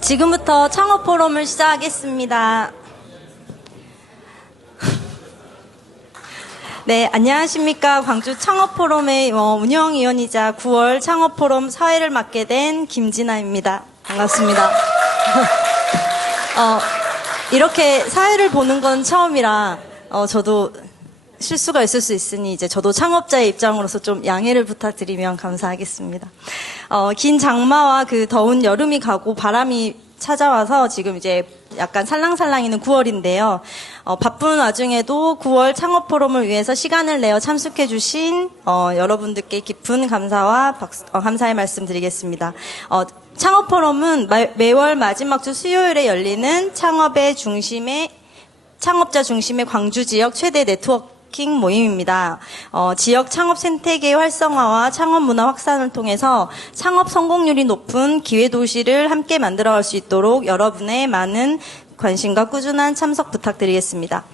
지금부터 창업 포럼을 시작하겠습니다. 네, 안녕하십니까. 광주 창업 포럼의 운영위원이자 9월 창업 포럼 사회를 맡게 된 김진아입니다. 반갑습니다. 이렇게 사회를 보는 건 처음이라 저도 실수가 있을 수 있으니 이제 저도 창업자의 입장으로서 좀 양해를 부탁드리면 감사하겠습니다. 긴 장마와 그 더운 여름이 가고 바람이 찾아와서 지금 이제 약간 살랑살랑이는 9월인데요. 바쁜 와중에도 9월 창업 포럼을 위해서 시간을 내어 참석해 주신 여러분들께 깊은 감사와 감사의 말씀 드리겠습니다. 창업 포럼은 매월 마지막 주 수요일에 열리는 창업자 중심의 광주 지역 최대 네트워킹 모임입니다. 지역 창업 생태계 활성화와 창업 문화 확산을 통해서 창업 성공률이 높은 기회도시를 함께 만들어갈 수 있도록 여러분의 많은 관심과 꾸준한 참석 부탁드리겠습니다.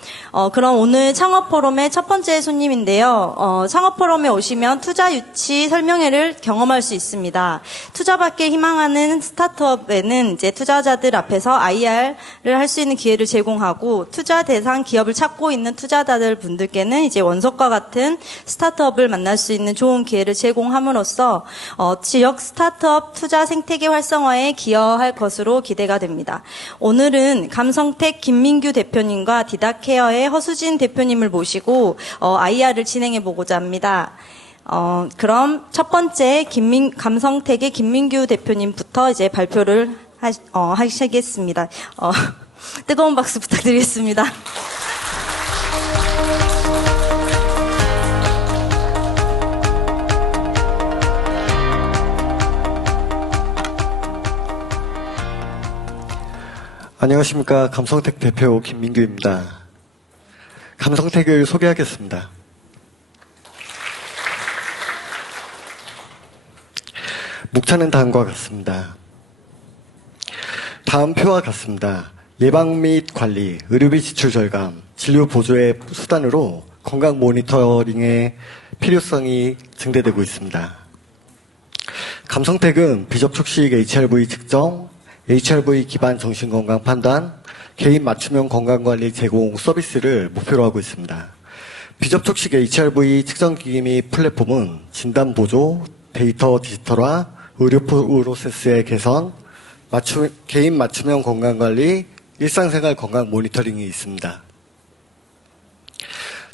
그럼 오늘 창업 포럼의 첫 번째 손님인데요. 창업 포럼에 오시면 투자 유치 설명회를 경험할 수 있습니다. 투자받길 희망하는 스타트업에는 이제 투자자들 앞에서 IR을 할 수 있는 기회를 제공하고 투자 대상 기업을 찾고 있는 투자자들 분들께는 이제 원석과 같은 스타트업을 만날 수 있는 좋은 기회를 제공함으로써 지역 스타트업 투자 생태계 활성화에 기여할 것으로 기대가 됩니다. 오늘은 감성택 김민규 대표님과 디닥케어의 허수진 대표님을 모시고 IR을 진행해 보고자 합니다. 그럼 첫 번째 감성택의 김민규 대표님부터 이제 발표를 하시겠습니다. 뜨거운 박수 부탁드리겠습니다. 안녕하십니까. 감성택 대표 김민규입니다. 감성택을 소개하겠습니다. 묵차는 다음과 같습니다. 다음 표와 같습니다. 예방 및 관리, 의료비 지출 절감, 진료 보조의 수단으로 건강 모니터링의 필요성이 증대되고 있습니다. 감성택은 비접촉식 HRV 측정, HRV 기반 정신건강 판단, 개인 맞춤형 건강관리 제공 서비스를 목표로 하고 있습니다. 비접촉식 HRV 측정기기 및 플랫폼은 진단보조, 데이터 디지털화, 의료 프로세스의 개선, 개인 맞춤형 건강관리, 일상생활 건강 모니터링이 있습니다.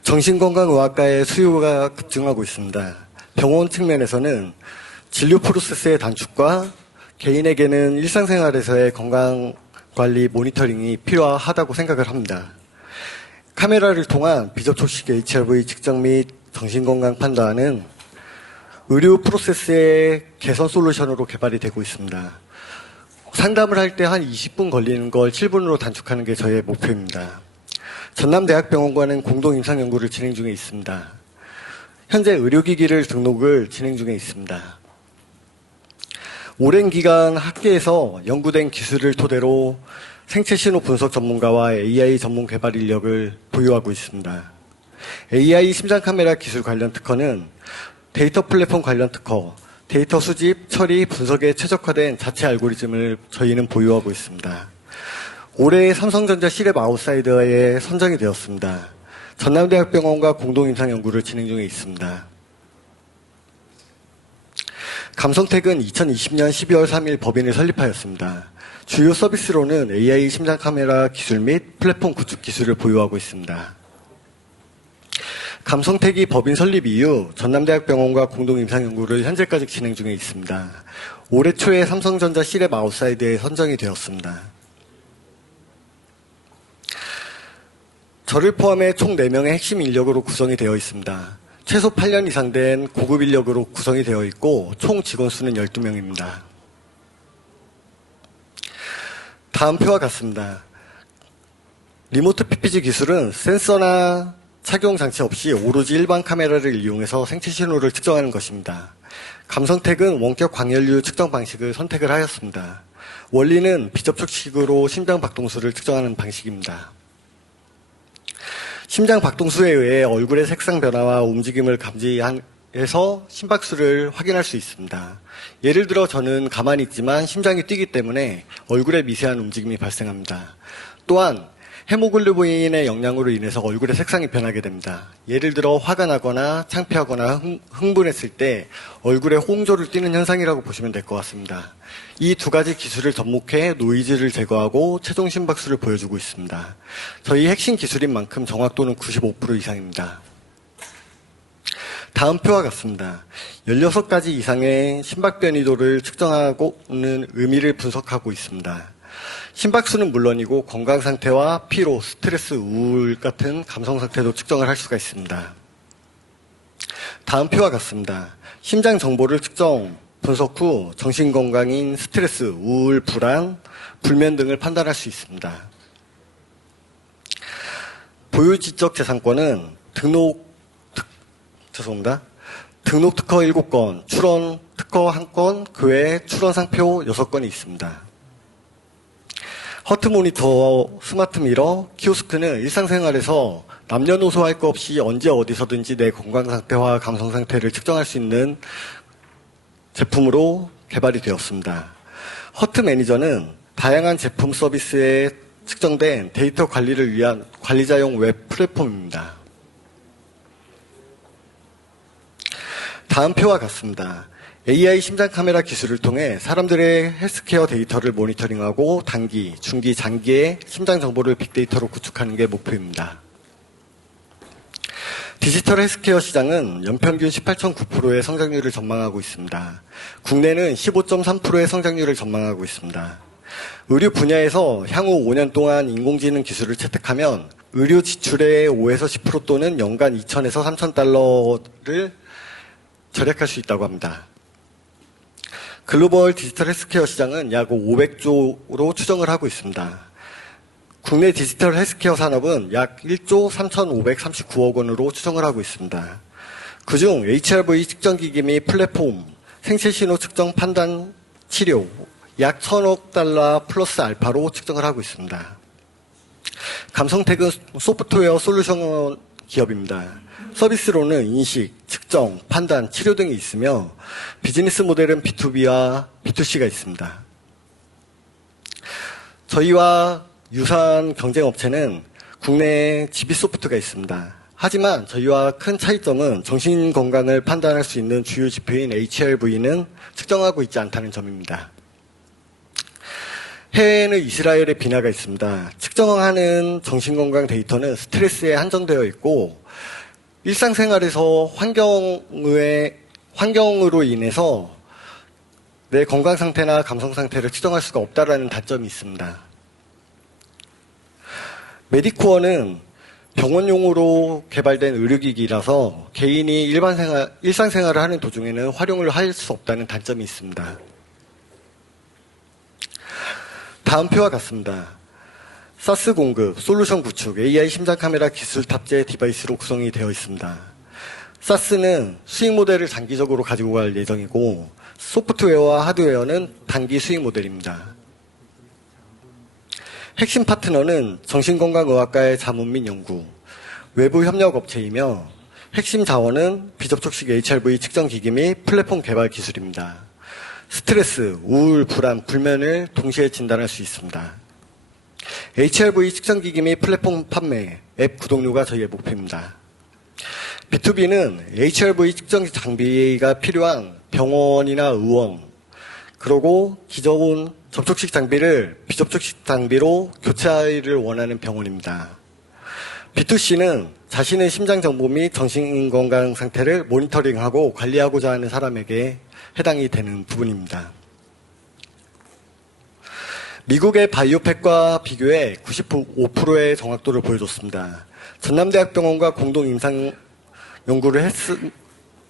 정신건강의학과의 수요가 급증하고 있습니다. 병원 측면에서는 진료 프로세스의 단축과 개인에게는 일상생활에서의 건강관리 모니터링이 필요하다고 생각을 합니다. 카메라를 통한 비접촉식 HRV 측정 및 정신건강 판단은 의료 프로세스의 개선 솔루션으로 개발이 되고 있습니다. 상담을 할 때 한 20분 걸리는 걸 7분으로 단축하는 게 저의 목표입니다. 전남대학병원과는 공동 임상 연구를 진행 중에 있습니다. 현재 의료기기를 등록을 진행 중에 있습니다. 오랜 기간 학계에서 연구된 기술을 토대로 생체 신호 분석 전문가와 AI 전문 개발 인력을 보유하고 있습니다. AI 심장 카메라 기술 관련 특허는 데이터 플랫폼 관련 특허, 데이터 수집, 처리, 분석에 최적화된 자체 알고리즘을 저희는 보유하고 있습니다. 올해 삼성전자 시랩 아웃사이더에 선정이 되었습니다. 전남대학병원과 공동 임상 연구를 진행 중에 있습니다. 감성택은 2020년 12월 3일 법인을 설립하였습니다. 주요 서비스로는 AI 심장 카메라 기술 및 플랫폼 구축 기술을 보유하고 있습니다. 감성택이 법인 설립 이후 전남대학병원과 공동 임상 연구를 현재까지 진행 중에 있습니다. 올해 초에 삼성전자 시랩 아웃사이드에 선정이 되었습니다. 저를 포함해 총 4명의 핵심 인력으로 구성이 되어 있습니다. 최소 8년 이상 된 고급 인력으로 구성이 되어 있고 총 직원 수는 12명입니다. 다음 표와 같습니다. 리모트 PPG 기술은 센서나 착용 장치 없이 오로지 일반 카메라를 이용해서 생체 신호를 측정하는 것입니다. 감성택은 원격 광연류 측정 방식을 선택을 하였습니다. 원리는 비접촉식으로 심장 박동수를 측정하는 방식입니다. 심장 박동수에 의해 얼굴의 색상 변화와 움직임을 에서 심박수를 확인할 수 있습니다. 예를 들어 저는 가만히 있지만 심장이 뛰기 때문에 얼굴에 미세한 움직임이 발생합니다. 또한 헤모글로빈의 영향으로 인해서 얼굴의 색상이 변하게 됩니다. 예를 들어 화가 나거나 창피하거나 흥분했을 때 얼굴에 홍조를 띠는 현상이라고 보시면 될 것 같습니다. 이 두 가지 기술을 접목해 노이즈를 제거하고 최종 심박수를 보여주고 있습니다. 저희 핵심 기술인 만큼 정확도는 95% 이상입니다. 다음 표와 같습니다. 16가지 이상의 심박 변이도를 측정하고는 의미를 분석하고 있습니다. 심박수는 물론이고 건강 상태와 피로, 스트레스, 우울 같은 감성 상태도 측정을 할 수가 있습니다. 다음 표와 같습니다. 심장 정보를 측정, 분석 후 정신 건강인 스트레스, 우울, 불안, 불면 등을 판단할 수 있습니다. 보유지적 재산권은 등록 특허 7건, 출원 특허 1건, 그 외에 출원 상표 6건이 있습니다. 허트 모니터, 스마트 미러, 키오스크는 일상생활에서 남녀노소 할 것 없이 언제 어디서든지 내 건강 상태와 감성 상태를 측정할 수 있는 제품으로 개발이 되었습니다. 허트 매니저는 다양한 제품 서비스에 측정된 데이터 관리를 위한 관리자용 웹 플랫폼입니다. 다음 표와 같습니다. AI 심장 카메라 기술을 통해 사람들의 헬스케어 데이터를 모니터링하고 단기, 중기, 장기의 심장 정보를 빅데이터로 구축하는 게 목표입니다. 디지털 헬스케어 시장은 연평균 18.9%의 성장률을 전망하고 있습니다. 국내는 15.3%의 성장률을 전망하고 있습니다. 의료 분야에서 향후 5년 동안 인공지능 기술을 채택하면 의료 지출의 5에서 10% 또는 연간 2,000에서 3,000달러를 절약할 수 있다고 합니다. 글로벌 디지털 헬스케어 시장은 약 500조로 추정을 하고 있습니다. 국내 디지털 헬스케어 산업은 약 1조 3,539억 원으로 추정을 하고 있습니다. 그중 HRV 측정기기 및 플랫폼, 생체 신호 측정 판단 치료 약 1,000억 달러 플러스 알파로 측정을 하고 있습니다. 감성택은 소프트웨어 솔루션 기업입니다. 서비스로는 인식, 측정, 판단, 치료 등이 있으며 비즈니스 모델은 B2B와 B2C가 있습니다. 저희와 유사한 경쟁업체는 국내에 GB소프트가 있습니다. 하지만 저희와 큰 차이점은 정신건강을 판단할 수 있는 주요 지표인 HRV는 측정하고 있지 않다는 점입니다. 해외에는 이스라엘의 비나가 있습니다. 측정하는 정신건강 데이터는 스트레스에 한정되어 있고 일상생활에서 환경으로 인해서 내 건강 상태나 감성 상태를 측정할 수가 없다라는 단점이 있습니다. 메디코어는 병원용으로 개발된 의료기기라서 개인이 일상생활을 하는 도중에는 활용을 할 수 없다는 단점이 있습니다. 다음 표와 같습니다. 사스 공급, 솔루션 구축, AI 심장 카메라 기술 탑재 디바이스로 구성이 되어 있습니다. 사스는 수익 모델을 장기적으로 가지고 갈 예정이고 소프트웨어와 하드웨어는 단기 수익 모델입니다. 핵심 파트너는 정신건강의학과의 자문 및 연구, 외부 협력업체이며 핵심 자원은 비접촉식 HRV 측정기기 및 플랫폼 개발 기술입니다. 스트레스, 우울, 불안, 불면을 동시에 진단할 수 있습니다. HRV 측정기기 및 플랫폼 판매, 앱 구독료가 저희의 목표입니다. B2B는 HRV 측정 장비가 필요한 병원이나 의원, 그리고 기존 접촉식 장비를 비접촉식 장비로 교체를 원하는 병원입니다. B2C는 자신의 심장 정보 및 정신건강 상태를 모니터링하고 관리하고자 하는 사람에게 해당이 되는 부분입니다. 미국의 바이오팩과 비교해 95%의 정확도를 보여줬습니다. 전남대학병원과 공동 임상 연구를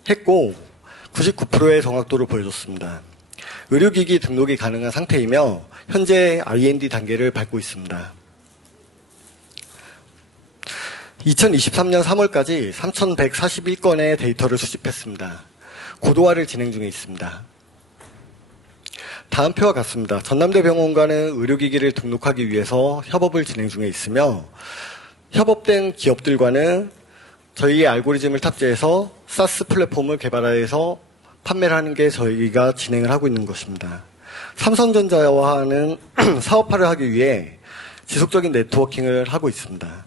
했고 99%의 정확도를 보여줬습니다. 의료기기 등록이 가능한 상태이며 현재 R&D 단계를 밟고 있습니다. 2023년 3월까지 3,141건의 데이터를 수집했습니다. 고도화를 진행 중에 있습니다. 다음 표와 같습니다. 전남대병원과는 의료기기를 등록하기 위해서 협업을 진행 중에 있으며 협업된 기업들과는 저희의 알고리즘을 탑재해서 사스 플랫폼을 개발해서 판매를 하는 게 저희가 진행을 하고 있는 것입니다. 삼성전자와는 사업화를 하기 위해 지속적인 네트워킹을 하고 있습니다.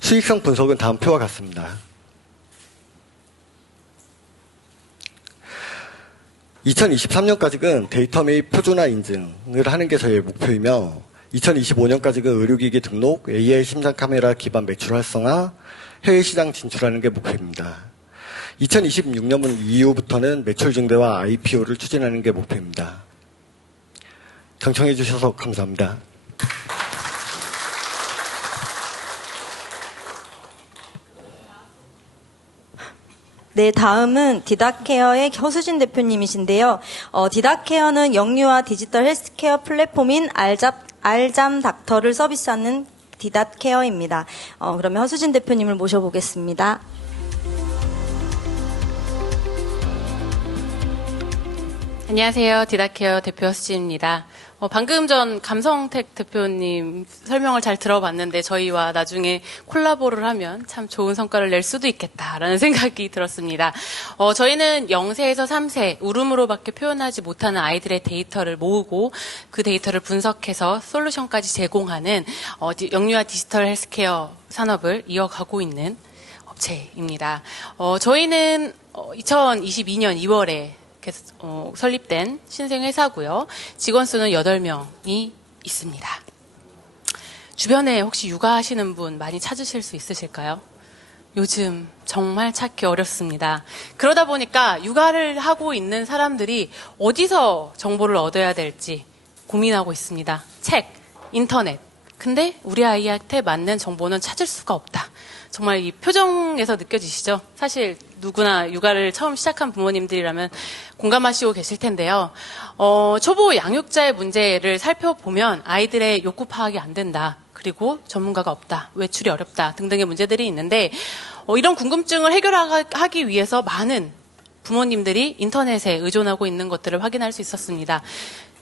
수익성 분석은 다음 표와 같습니다. 2023년까지는 데이터 및 표준화 인증을 하는 게 저희의 목표이며 2025년까지는 의료기기 등록, AI 심장 카메라 기반 매출 활성화, 해외 시장 진출하는 게 목표입니다. 2026년 이후부터는 매출 증대와 IPO를 추진하는 게 목표입니다. 경청해 주셔서 감사합니다. 네, 다음은 디닥케어의 허수진 대표님이신데요. 디닥케어는 영유아 디지털 헬스케어 플랫폼인 알잠 닥터를 서비스하는 디닥케어입니다. 그러면 허수진 대표님을 모셔보겠습니다. 안녕하세요. 디닥케어 대표 허수진입니다. 방금 전 감성택 대표님 설명을 잘 들어봤는데 저희와 나중에 콜라보를 하면 참 좋은 성과를 낼 수도 있겠다라는 생각이 들었습니다. 저희는 0세에서 3세 울음으로밖에 표현하지 못하는 아이들의 데이터를 모으고 그 데이터를 분석해서 솔루션까지 제공하는 영유아 디지털 헬스케어 산업을 이어가고 있는 업체입니다. 저희는 2022년 2월에 설립된 신생회사고요. 직원 수는 8명이 있습니다. 주변에 혹시 육아하시는 분 많이 찾으실 수 있으실까요? 요즘 정말 찾기 어렵습니다. 그러다 보니까 육아를 하고 있는 사람들이 어디서 정보를 얻어야 될지 고민하고 있습니다. 책, 인터넷. 근데 우리 아이한테 맞는 정보는 찾을 수가 없다. 정말 이 표정에서 느껴지시죠? 사실 누구나 육아를 처음 시작한 부모님들이라면 공감하시고 계실 텐데요. 초보 양육자의 문제를 살펴보면 아이들의 욕구 파악이 안 된다. 그리고 전문가가 없다. 외출이 어렵다. 등등의 문제들이 있는데 이런 궁금증을 해결하기 위해서 많은 부모님들이 인터넷에 의존하고 있는 것들을 확인할 수 있었습니다.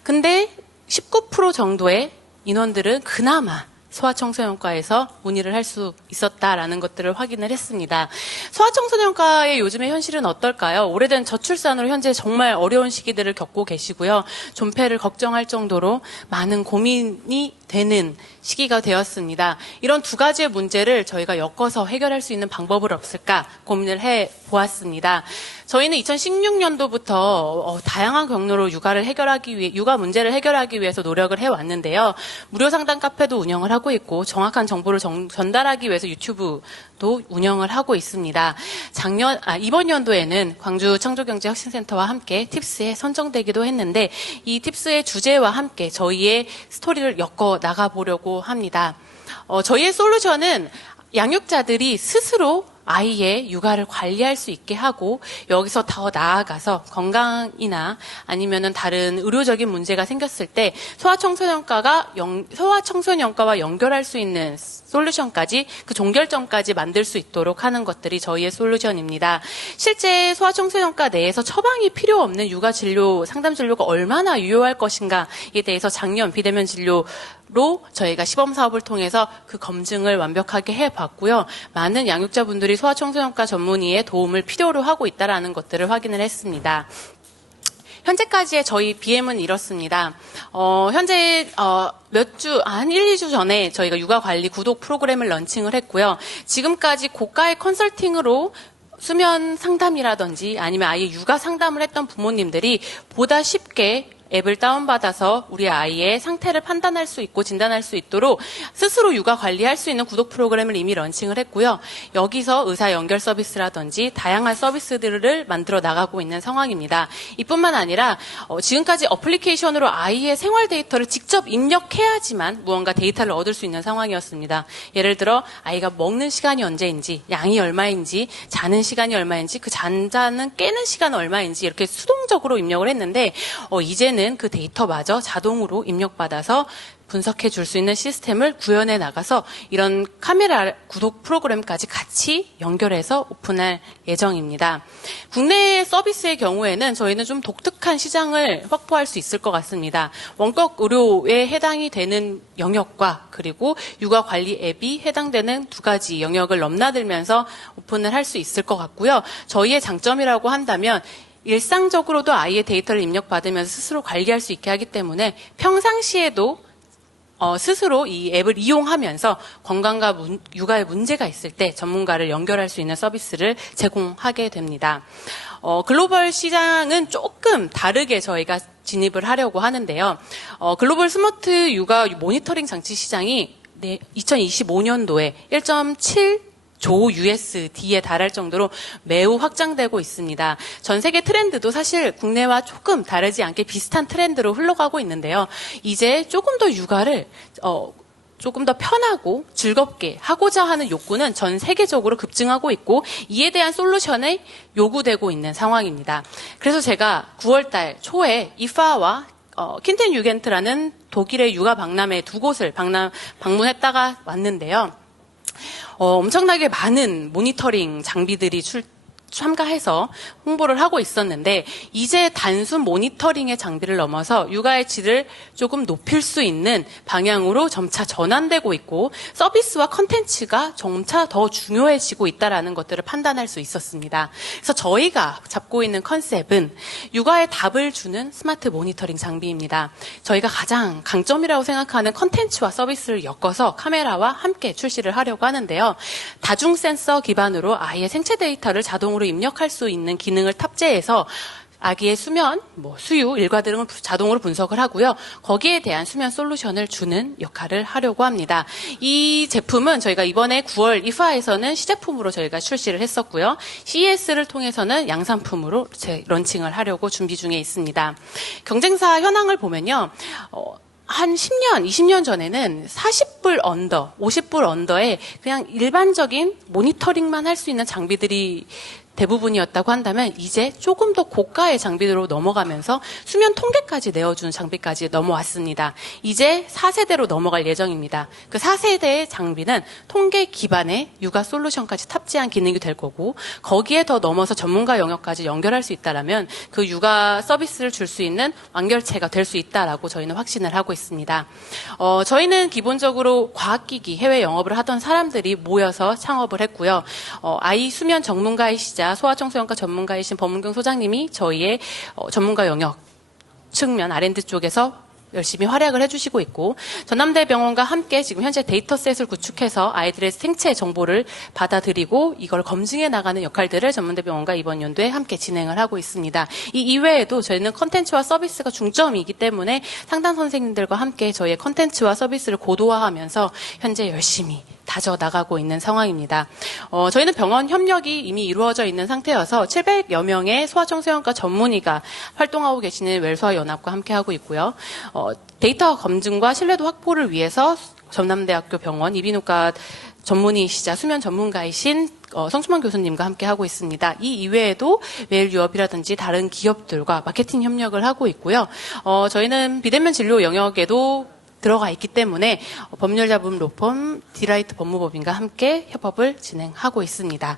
근데 19% 정도의 인원들은 그나마 소아청소년과에서 문의를 할 수 있었다라는 것들을 확인을 했습니다. 소아청소년과의 요즘의 현실은 어떨까요? 오래된 저출산으로 현재 정말 어려운 시기들을 겪고 계시고요. 존폐를 걱정할 정도로 많은 고민이 되는 시기가 되었습니다. 이런 두 가지의 문제를 저희가 엮어서 해결할 수 있는 방법은 없을까 고민을 해보았습니다. 저희는 2016년도부터 다양한 경로로 육아 문제를 해결하기 위해서 노력을 해왔는데요. 무료 상담 카페도 운영을 하고 있고 정확한 정보를 전달하기 위해서 유튜브도 운영을 하고 있습니다. 이번 연도에는 광주 창조경제혁신센터와 함께 팁스에 선정되기도 했는데 이 팁스의 주제와 함께 저희의 스토리를 엮어 나가보려고 합니다. 저희의 솔루션은 양육자들이 스스로 아이의 육아를 관리할 수 있게 하고 여기서 더 나아가서 건강이나 아니면은 다른 의료적인 문제가 생겼을 때 소아청소년과와 연결할 수 있는 솔루션까지 그 종결점까지 만들 수 있도록 하는 것들이 저희의 솔루션입니다. 실제 소아청소년과 내에서 처방이 필요 없는 육아 진료, 상담 진료가 얼마나 유효할 것인가에 대해서 작년 비대면 진료로 저희가 시범 사업을 통해서 그 검증을 완벽하게 해봤고요. 많은 양육자분들이 소아청소년과 전문의의 도움을 필요로 하고 있다는 것들을 확인을 했습니다. 현재까지의 저희 BM은 이렇습니다. 현재 한 1, 2주 전에 저희가 육아관리 구독 프로그램을 런칭을 했고요. 지금까지 고가의 컨설팅으로 수면 상담이라든지 아니면 아예 육아 상담을 했던 부모님들이 보다 쉽게 앱을 다운받아서 우리 아이의 상태를 판단할 수 있고 진단할 수 있도록 스스로 육아 관리할 수 있는 구독 프로그램을 이미 런칭을 했고요. 여기서 의사 연결 서비스라든지 다양한 서비스들을 만들어 나가고 있는 상황입니다. 이뿐만 아니라 지금까지 어플리케이션으로 아이의 생활 데이터를 직접 입력해야지만 무언가 데이터를 얻을 수 있는 상황이었습니다. 예를 들어 아이가 먹는 시간이 언제인지, 양이 얼마인지, 자는 시간이 얼마인지, 그 잠자는 깨는 시간은 얼마인지 이렇게 수동적으로 입력을 했는데 이제는 그 데이터마저 자동으로 입력받아서 분석해 줄 수 있는 시스템을 구현해 나가서 이런 카메라 구독 프로그램까지 같이 연결해서 오픈할 예정입니다. 국내 서비스의 경우에는 저희는 좀 독특한 시장을 확보할 수 있을 것 같습니다. 원격 의료에 해당이 되는 영역과 그리고 육아 관리 앱이 해당되는 두 가지 영역을 넘나들면서 오픈을 할 수 있을 것 같고요. 저희의 장점이라고 한다면 일상적으로도 아이의 데이터를 입력받으면서 스스로 관리할 수 있게 하기 때문에 평상시에도 스스로 이 앱을 이용하면서 건강과 육아에 문제가 있을 때 전문가를 연결할 수 있는 서비스를 제공하게 됩니다. 글로벌 시장은 조금 다르게 저희가 진입을 하려고 하는데요. 글로벌 스마트 육아 모니터링 장치 시장이 2025년도에 1.7조 USD에 달할 정도로 매우 확장되고 있습니다. 전 세계 트렌드도 사실 국내와 조금 다르지 않게 비슷한 트렌드로 흘러가고 있는데요. 이제 조금 더 육아를 조금 더 편하고 즐겁게 하고자 하는 욕구는 전 세계적으로 급증하고 있고 이에 대한 솔루션이 요구되고 있는 상황입니다. 그래서 제가 9월달 초에 이파와 킨텐 유겐트라는 독일의 육아 박람회 두 곳을 방문했다가 왔는데요. 엄청나게 많은 모니터링 장비들이 참가해서 홍보를 하고 있었는데 이제 단순 모니터링의 장비를 넘어서 육아의 질을 조금 높일 수 있는 방향으로 점차 전환되고 있고 서비스와 컨텐츠가 점차 더 중요해지고 있다는 것들을 판단할 수 있었습니다. 그래서 저희가 잡고 있는 컨셉은 육아에 답을 주는 스마트 모니터링 장비입니다. 저희가 가장 강점이라고 생각하는 컨텐츠와 서비스를 엮어서 카메라와 함께 출시를 하려고 하는데요. 다중 센서 기반으로 아이의 생체 데이터를 자동으로 입력할 수 있는 기능을 탑재해서 아기의 수면, 수유, 일과 등을 자동으로 분석을 하고요. 거기에 대한 수면 솔루션을 주는 역할을 하려고 합니다. 이 제품은 저희가 이번에 9월 이파에서는 시제품으로 저희가 출시를 했었고요. CES를 통해서는 양산품으로 런칭을 하려고 준비 중에 있습니다. 경쟁사 현황을 보면요. 한 10년, 20년 전에는 40불 언더, 50불 언더에 그냥 일반적인 모니터링만 할 수 있는 장비들이 대부분이었다고 한다면 이제 조금 더 고가의 장비로 넘어가면서 수면 통계까지 내어주는 장비까지 넘어왔습니다. 이제 4세대로 넘어갈 예정입니다. 그 4세대의 장비는 통계 기반의 육아 솔루션까지 탑재한 기능이 될 거고 거기에 더 넘어서 전문가 영역까지 연결할 수 있다라면 그 육아 서비스를 줄 수 있는 완결체가 될 수 있다라고 저희는 확신을 하고 있습니다. 저희는 기본적으로 과학기기 해외 영업을 하던 사람들이 모여서 창업을 했고요. 아이 수면 전문가이시자 소아청소년과 전문가이신 법문경 소장님이 저희의 전문가 영역 측면 R&D 쪽에서 열심히 활약을 해주시고 있고 전남대병원과 함께 지금 현재 데이터셋을 구축해서 아이들의 생체 정보를 받아들이고 이걸 검증해 나가는 역할들을 전문대병원과 이번 연도에 함께 진행을 하고 있습니다. 이 이외에도 저희는 컨텐츠와 서비스가 중점이기 때문에 상담 선생님들과 함께 저희의 컨텐츠와 서비스를 고도화하면서 현재 열심히 다져나가고 있는 상황입니다. 저희는 병원 협력이 이미 이루어져 있는 상태여서 700여 명의 소아청소년과 전문의가 활동하고 계시는 웰소아연합과 함께하고 있고요. 데이터 검증과 신뢰도 확보를 위해서 전남대학교 병원 이비인후과 전문의시자 수면 전문가이신 성춘만 교수님과 함께 하고 있습니다. 이 이외에도 웰유업이라든지 다른 기업들과 마케팅 협력을 하고 있고요. 저희는 비대면 진료 영역에도 들어가 있기 때문에 법률자문 로펌 디라이트 법무법인과 함께 협업을 진행하고 있습니다.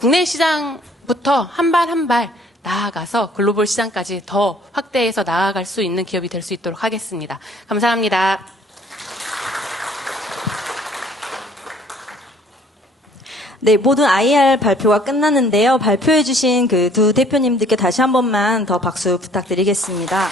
국내 시장부터 한 발 한 발 나아가서 글로벌 시장까지 더 확대해서 나아갈 수 있는 기업이 될 수 있도록 하겠습니다. 감사합니다. 네, 모든 IR 발표가 끝났는데요. 발표해주신 그 두 대표님들께 다시 한 번만 더 박수 부탁드리겠습니다.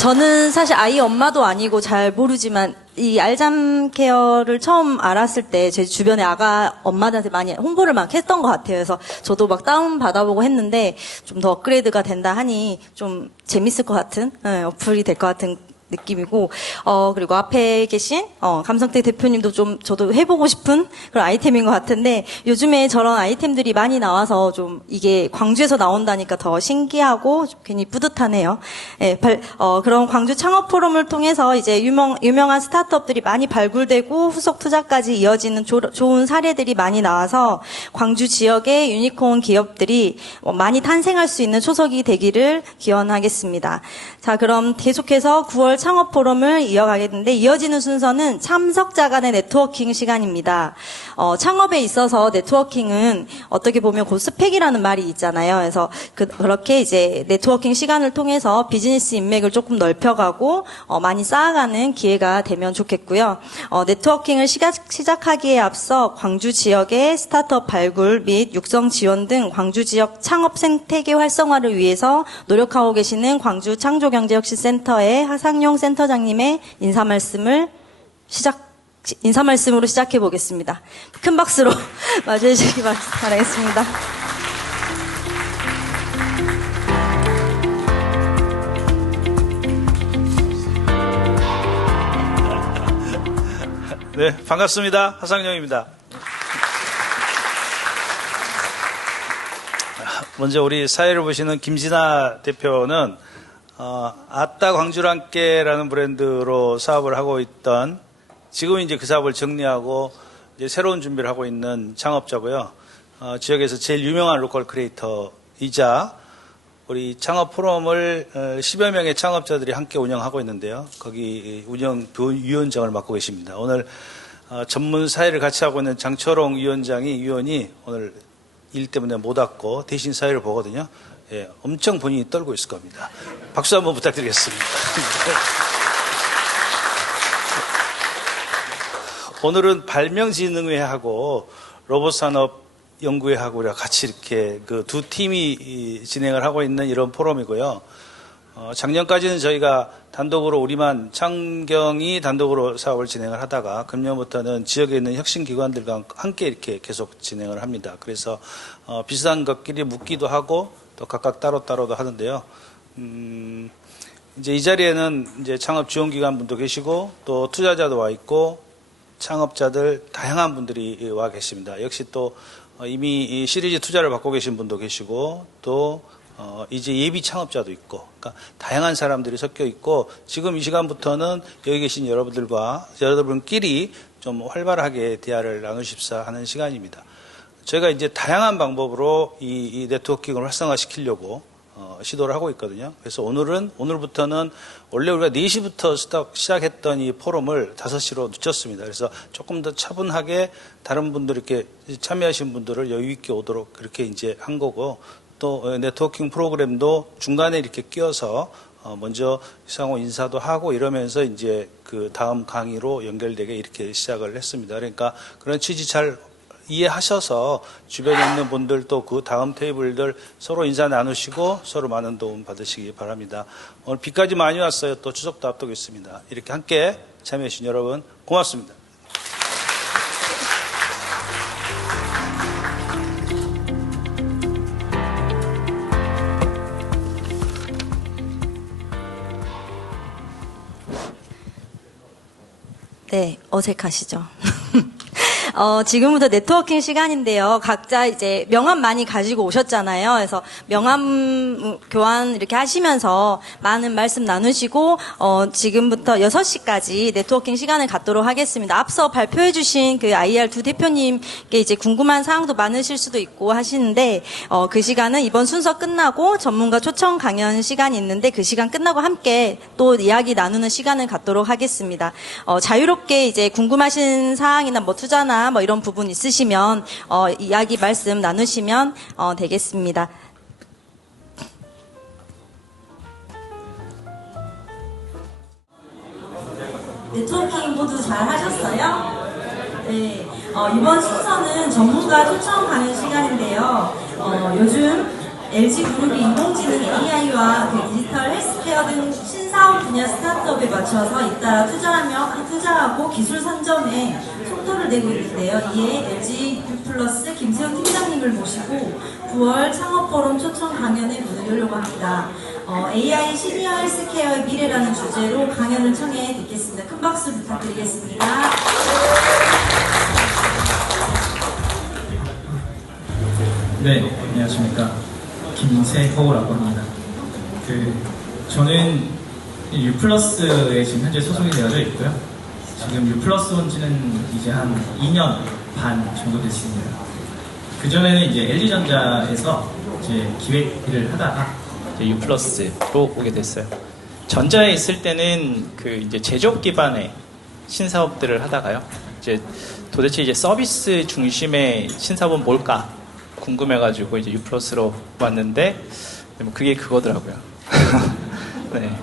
저는 사실 아이 엄마도 아니고 잘 모르지만 이 알잠 케어를 처음 알았을 때 제 주변에 아가 엄마들한테 많이 홍보를 막 했던 것 같아요. 그래서 저도 막 다운 받아보고 했는데 좀 더 업그레이드가 된다 하니 좀 재밌을 것 같은 어플이 될 것 같은 느낌이고, 그리고 앞에 계신, 감성택 대표님도 좀 저도 해보고 싶은 그런 아이템인 것 같은데, 요즘에 저런 아이템들이 많이 나와서 좀 이게 광주에서 나온다니까 더 신기하고 좀 괜히 뿌듯하네요. 예, 그런 광주 창업 포럼을 통해서 이제 유명한 스타트업들이 많이 발굴되고 후속 투자까지 이어지는 좋은 사례들이 많이 나와서 광주 지역의 유니콘 기업들이 많이 탄생할 수 있는 초석이 되기를 기원하겠습니다. 자, 그럼 계속해서 9월 창업 포럼을 이어가겠는데 이어지는 순서는 참석자 간의 네트워킹 시간입니다. 창업에 있어서 네트워킹은 어떻게 보면 곧 스펙이라는 말이 있잖아요. 그래서 그렇게 이제 네트워킹 시간을 통해서 비즈니스 인맥을 조금 넓혀가고 많이 쌓아가는 기회가 되면 좋겠고요. 네트워킹을 시작하기에 앞서 광주 지역의 스타트업 발굴 및 육성 지원 등 광주 지역 창업 생태계 활성화를 위해서 노력하고 계시는 광주 창조경제혁신센터의 하상용 센터장님의 인사 말씀으로 시작해 보겠습니다. 큰 박수로 맞이해 주시기 바라겠습니다. 네, 반갑습니다. 하상용입니다. 먼저 우리 사회를 보시는 김진아 대표는 아따 광주랑께라는 브랜드로 사업을 하고 있던, 지금 이제 그 사업을 정리하고 이제 새로운 준비를 하고 있는 창업자고요. 지역에서 제일 유명한 로컬 크리에이터이자 우리 창업 포럼을 10여 명의 창업자들이 함께 운영하고 있는데요. 거기 운영 위원장을 맡고 계십니다. 오늘 전문 사회를 같이 하고 있는 장철홍 위원이 오늘 일 때문에 못 왔고 대신 사회를 보거든요. 예, 엄청 본인이 떨고 있을 겁니다. 박수 한번 부탁드리겠습니다. 오늘은 발명진흥회하고 로봇산업연구회하고 같이 이렇게 그 두 팀이 진행을 하고 있는 이런 포럼이고요. 작년까지는 저희가 단독으로 우리만 창경이 단독으로 사업을 진행을 하다가 금년부터는 지역에 있는 혁신기관들과 함께 이렇게 계속 진행을 합니다. 그래서 비슷한 것끼리 묶기도 하고 또 각각 따로따로도 하는데요. 이제 이 자리에는 이제 창업 지원기관 분도 계시고 또 투자자도 와 있고 창업자들 다양한 분들이 와 계십니다. 역시 또 이미 이 시리즈 투자를 받고 계신 분도 계시고 또 이제 예비 창업자도 있고, 그러니까 다양한 사람들이 섞여 있고, 지금 이 시간부터는 여기 계신 여러분끼리 좀 활발하게 대화를 나누십사 하는 시간입니다. 저희가 이제 다양한 방법으로 이 네트워킹을 활성화시키려고 시도를 하고 있거든요. 그래서 오늘부터는 원래 우리가 4시부터 시작했던 이 포럼을 5시로 늦췄습니다. 그래서 조금 더 차분하게 다른 분들 이렇게 참여하신 분들을 여유 있게 오도록 그렇게 이제 한 거고, 또 네트워킹 프로그램도 중간에 이렇게 끼워서 먼저 상호 인사도 하고 이러면서 이제 그 다음 강의로 연결되게 이렇게 시작을 했습니다. 그러니까 그런 취지 잘 이해하셔서 주변에 있는 분들 또 그 다음 테이블들 서로 인사 나누시고 서로 많은 도움 받으시기 바랍니다. 오늘 비까지 많이 왔어요. 또 추석도 앞두고 있습니다. 이렇게 함께 참여해 주신 여러분 고맙습니다. 네, 어색하시죠? 지금부터 네트워킹 시간인데요. 각자 이제 명함 많이 가지고 오셨잖아요. 그래서 명함 교환 이렇게 하시면서 많은 말씀 나누시고, 지금부터 6시까지 네트워킹 시간을 갖도록 하겠습니다. 앞서 발표해주신 그 IR 두 대표님께 이제 궁금한 사항도 많으실 수도 있고 하시는데, 그 시간은 이번 순서 끝나고 전문가 초청 강연 시간이 있는데 그 시간 끝나고 함께 또 이야기 나누는 시간을 갖도록 하겠습니다. 자유롭게 이제 궁금하신 사항이나 뭐 투자나 뭐 이런 부분 있으시면 이야기 말씀 나누시면 되겠습니다. 네트워킹 모두 잘 하셨어요? 네. 이번 순서는 전문가 초청 강연 시간인데요. 요즘 LG그룹이 인공지능 AI와 디지털 헬스케어 등 신사업 분야 스타트업에 맞춰서 잇따라 투자하고 기술 선점에 속도를 내고 있는데요. 이에 LG 플러스 김세훈 팀장님을 모시고 9월 창업포럼 초청 강연을 문을 열려고 합니다. AI 시니어 헬스케어의 미래라는 주제로 강연을 청해 듣겠습니다. 큰 박수 부탁드리겠습니다. 네, 안녕하십니까. 김세호라고 합니다. 저는 U+에 지금 현재 소속이 되어져 있고요. 지금 U+ 온 지는 이제 한 2년 반 정도 됐습니다. 그전에는 이제 LG전자에서 이제 기획 일을 하다가 이제 U+로 오게 됐어요. 전자에 있을 때는 그 이제 제조업 기반의 신사업들을 하다가요. 이제 도대체 이제 서비스 중심의 신사업은 뭘까 궁금해가지고 이제 유플러스로 왔는데 뭐 그게 그거더라고요. 네.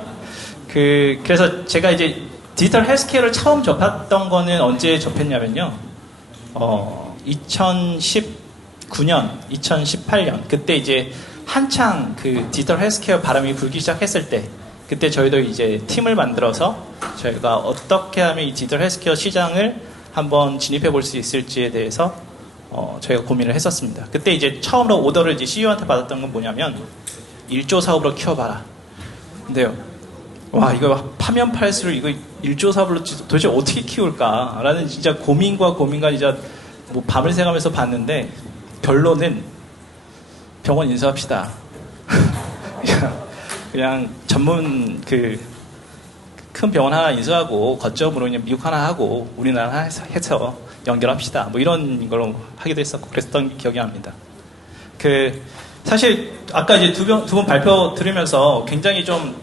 그래서 제가 이제 디지털 헬스케어를 처음 접했던 거는 언제 접했냐면요. 2019년, 2018년 그때 이제 한창 그 디지털 헬스케어 바람이 불기 시작했을 때 그때 저희도 이제 팀을 만들어서 저희가 어떻게 하면 이 디지털 헬스케어 시장을 한번 진입해 볼 수 있을지에 대해서 저희가 고민을 했었습니다. 그때 이제 처음으로 오더를 이제 CEO한테 받았던 건 뭐냐면 1조 사업으로 키워봐라. 근데요, 와 이거 파면 팔수록 이거 1조 사업으로 도대체 어떻게 키울까라는 진짜 고민과 진짜 뭐 밤을 새가면서 봤는데 결론은 병원 인수합시다. 그냥 전문 큰 병원 하나 인수하고 거점으로 그냥 미국 하나 하고 우리나라 하나 해서 연결합시다. 뭐 이런 걸로 하기도 했었고 그랬던 기억이 납니다. 사실 아까 이제 두 분 발표 들으면서 굉장히 좀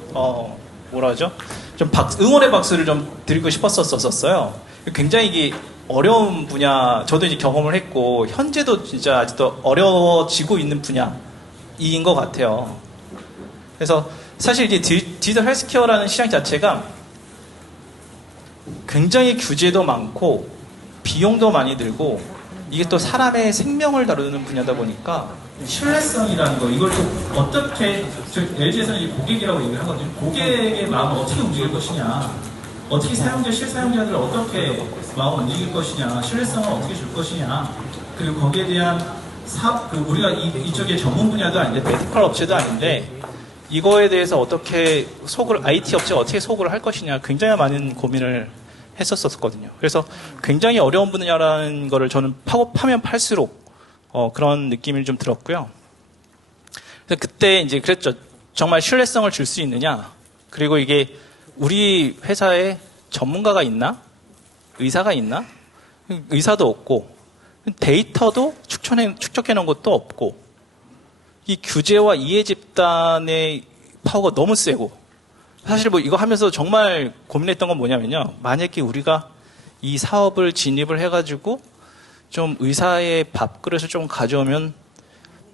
뭐라 하죠? 좀 응원의 박수를 좀 드리고 싶었었어요. 굉장히 이게 어려운 분야, 저도 이제 경험을 했고 현재도 진짜 아직도 어려워지고 있는 분야인 것 같아요. 그래서 사실 이제 디지털 헬스케어라는 시장 자체가 굉장히 규제도 많고 비용도 많이 들고 이게 또 사람의 생명을 다루는 분야다 보니까 신뢰성이라는 거, 이걸 또 어떻게, LG에서는 이 고객이라고 얘기를 하거든요. 고객의 마음을 어떻게 움직일 것이냐, 어떻게 실사용자들을 어떻게 마음을 움직일 것이냐, 신뢰성을 어떻게 줄 것이냐, 그리고 거기에 대한 우리가 이쪽에 전문 분야도 아닌데, 메디컬 업체도 아닌데, 이거에 대해서 어떻게 IT 업체가 어떻게 소구를 할 것이냐, 굉장히 많은 고민을 했었거든요. 그래서 굉장히 어려운 분야라는 거를 저는 파면 팔수록 그런 느낌이 좀 들었고요. 그래서 그때 이제 그랬죠. 정말 신뢰성을 줄 수 있느냐? 그리고 이게 우리 회사에 전문가가 있나? 의사가 있나? 의사도 없고 데이터도 축적해 놓은 것도 없고 이 규제와 이해 집단의 파워가 너무 세고 사실 뭐 이거 하면서 정말 고민했던 건 뭐냐면요. 만약에 우리가 이 사업을 진입을 해가지고 좀 의사의 밥그릇을 좀 가져오면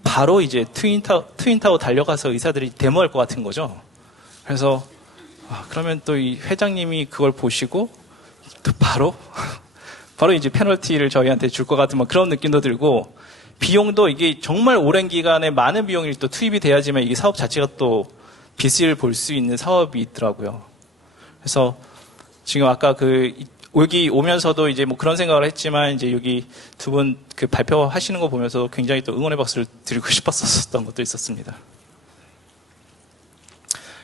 바로 이제 트윈타워 달려가서 의사들이 데모할 것 같은 거죠. 그래서 그러면 또 이 회장님이 그걸 보시고 또 바로 이제 페널티를 저희한테 줄 것 같은 뭐 그런 느낌도 들고 비용도 이게 정말 오랜 기간에 많은 비용이 또 투입이 돼야지만 이게 사업 자체가 또 빛을 볼 수 있는 사업이 있더라고요. 그래서 지금 아까 여기 오면서도 이제 뭐 그런 생각을 했지만 이제 여기 두 분 발표하시는 거 보면서 굉장히 또 응원의 박수를 드리고 싶었었던 것도 있었습니다.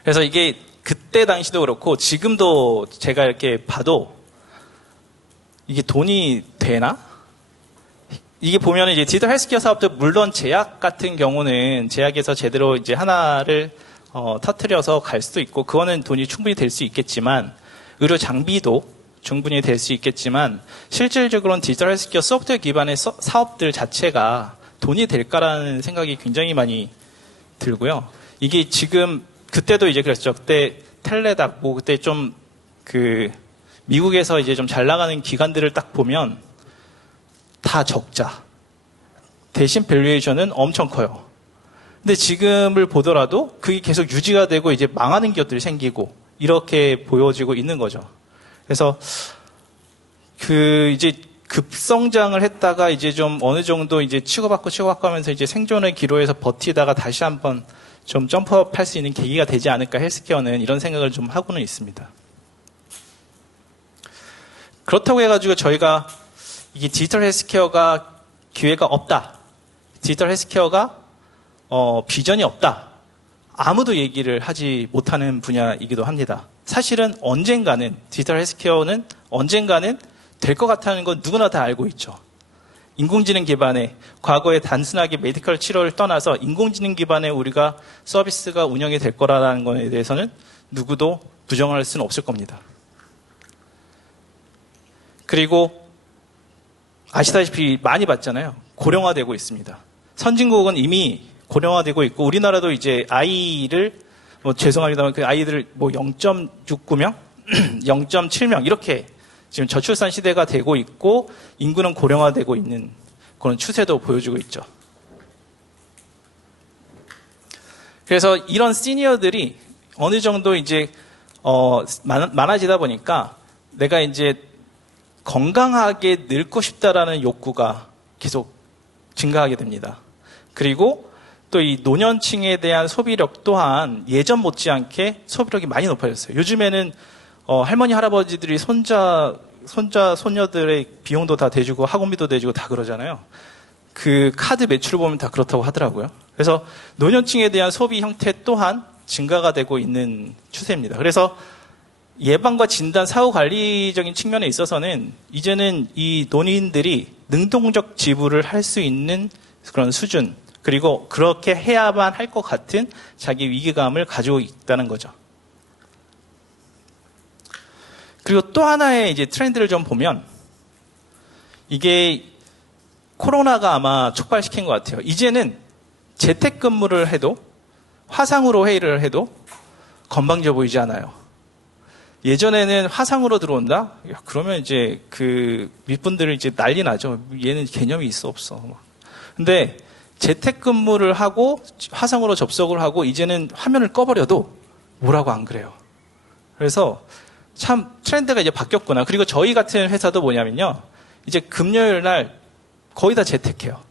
그래서 이게 그때 당시도 그렇고 지금도 제가 이렇게 봐도 이게 돈이 되나? 이게 보면 이제 디지털 헬스케어 사업도 물론 제약 같은 경우는 제약에서 제대로 이제 하나를 터트려서 갈 수도 있고 그거는 돈이 충분히 될 수 있겠지만 의료 장비도 충분히 될 수 있겠지만 실질적으로는 디지털 헬스케어 소프트웨어 기반의 사업들 자체가 돈이 될까라는 생각이 굉장히 많이 들고요. 이게 지금 그때도 이제 그랬죠. 그때 텔레닥 그때 좀 미국에서 이제 좀 잘 나가는 기관들을 딱 보면 다 적자. 대신 밸류에이션은 엄청 커요. 근데 지금을 보더라도 그게 계속 유지가 되고 이제 망하는 기업들이 생기고 이렇게 보여지고 있는 거죠. 그래서 이제 급성장을 했다가 이제 좀 어느 정도 이제 치고받고 하면서 이제 생존의 기로에서 버티다가 다시 한번 좀 점프업 할 수 있는 계기가 되지 않을까 헬스케어는 이런 생각을 좀 하고는 있습니다. 그렇다고 해가지고 저희가 이게 디지털 헬스케어가 기회가 없다. 디지털 헬스케어가 비전이 없다. 아무도 얘기를 하지 못하는 분야이기도 합니다. 사실은 언젠가는 디지털 헬스케어는 언젠가는 될 것 같다는 건 누구나 다 알고 있죠. 인공지능 기반의 과거에 단순하게 메디컬 치료를 떠나서 인공지능 기반의 우리가 서비스가 운영이 될 거라는 것에 대해서는 누구도 부정할 수는 없을 겁니다. 그리고 아시다시피 많이 봤잖아요. 고령화되고 있습니다. 선진국은 이미 고령화되고 있고 우리나라도 이제 아이를 뭐 죄송합니다만 그 아이들 뭐 0.69명, 0.7명 이렇게 지금 저출산 시대가 되고 있고 인구는 고령화되고 있는 그런 추세도 보여주고 있죠. 그래서 이런 시니어들이 어느 정도 이제 많아지다 보니까 내가 이제 건강하게 늙고 싶다라는 욕구가 계속 증가하게 됩니다. 그리고 또 이 노년층에 대한 소비력 또한 예전 못지않게 소비력이 많이 높아졌어요. 요즘에는 할머니 할아버지들이 손녀들의 비용도 다 대주고 학원비도 대주고 다 그러잖아요. 그 카드 매출을 보면 다 그렇다고 하더라고요. 그래서 노년층에 대한 소비 형태 또한 증가가 되고 있는 추세입니다. 그래서 예방과 진단, 사후 관리적인 측면에 있어서는 이제는 이 노인들이 능동적 지불을 할 수 있는 그런 수준, 그리고 그렇게 해야만 할 것 같은 자기 위기감을 가지고 있다는 거죠. 그리고 또 하나의 이제 트렌드를 좀 보면 이게 코로나가 아마 촉발시킨 것 같아요. 이제는 재택근무를 해도 화상으로 회의를 해도 건방져 보이지 않아요. 예전에는 화상으로 들어온다? 야, 그러면 이제 그 윗분들이 이제 난리 나죠. 얘는 개념이 있어 없어. 근데 재택근무를 하고 화상으로 접속을 하고 이제는 화면을 꺼버려도 뭐라고 안 그래요. 그래서 참 트렌드가 이제 바뀌었구나. 그리고 저희 같은 회사도 뭐냐면요. 이제 금요일 날 거의 다 재택해요.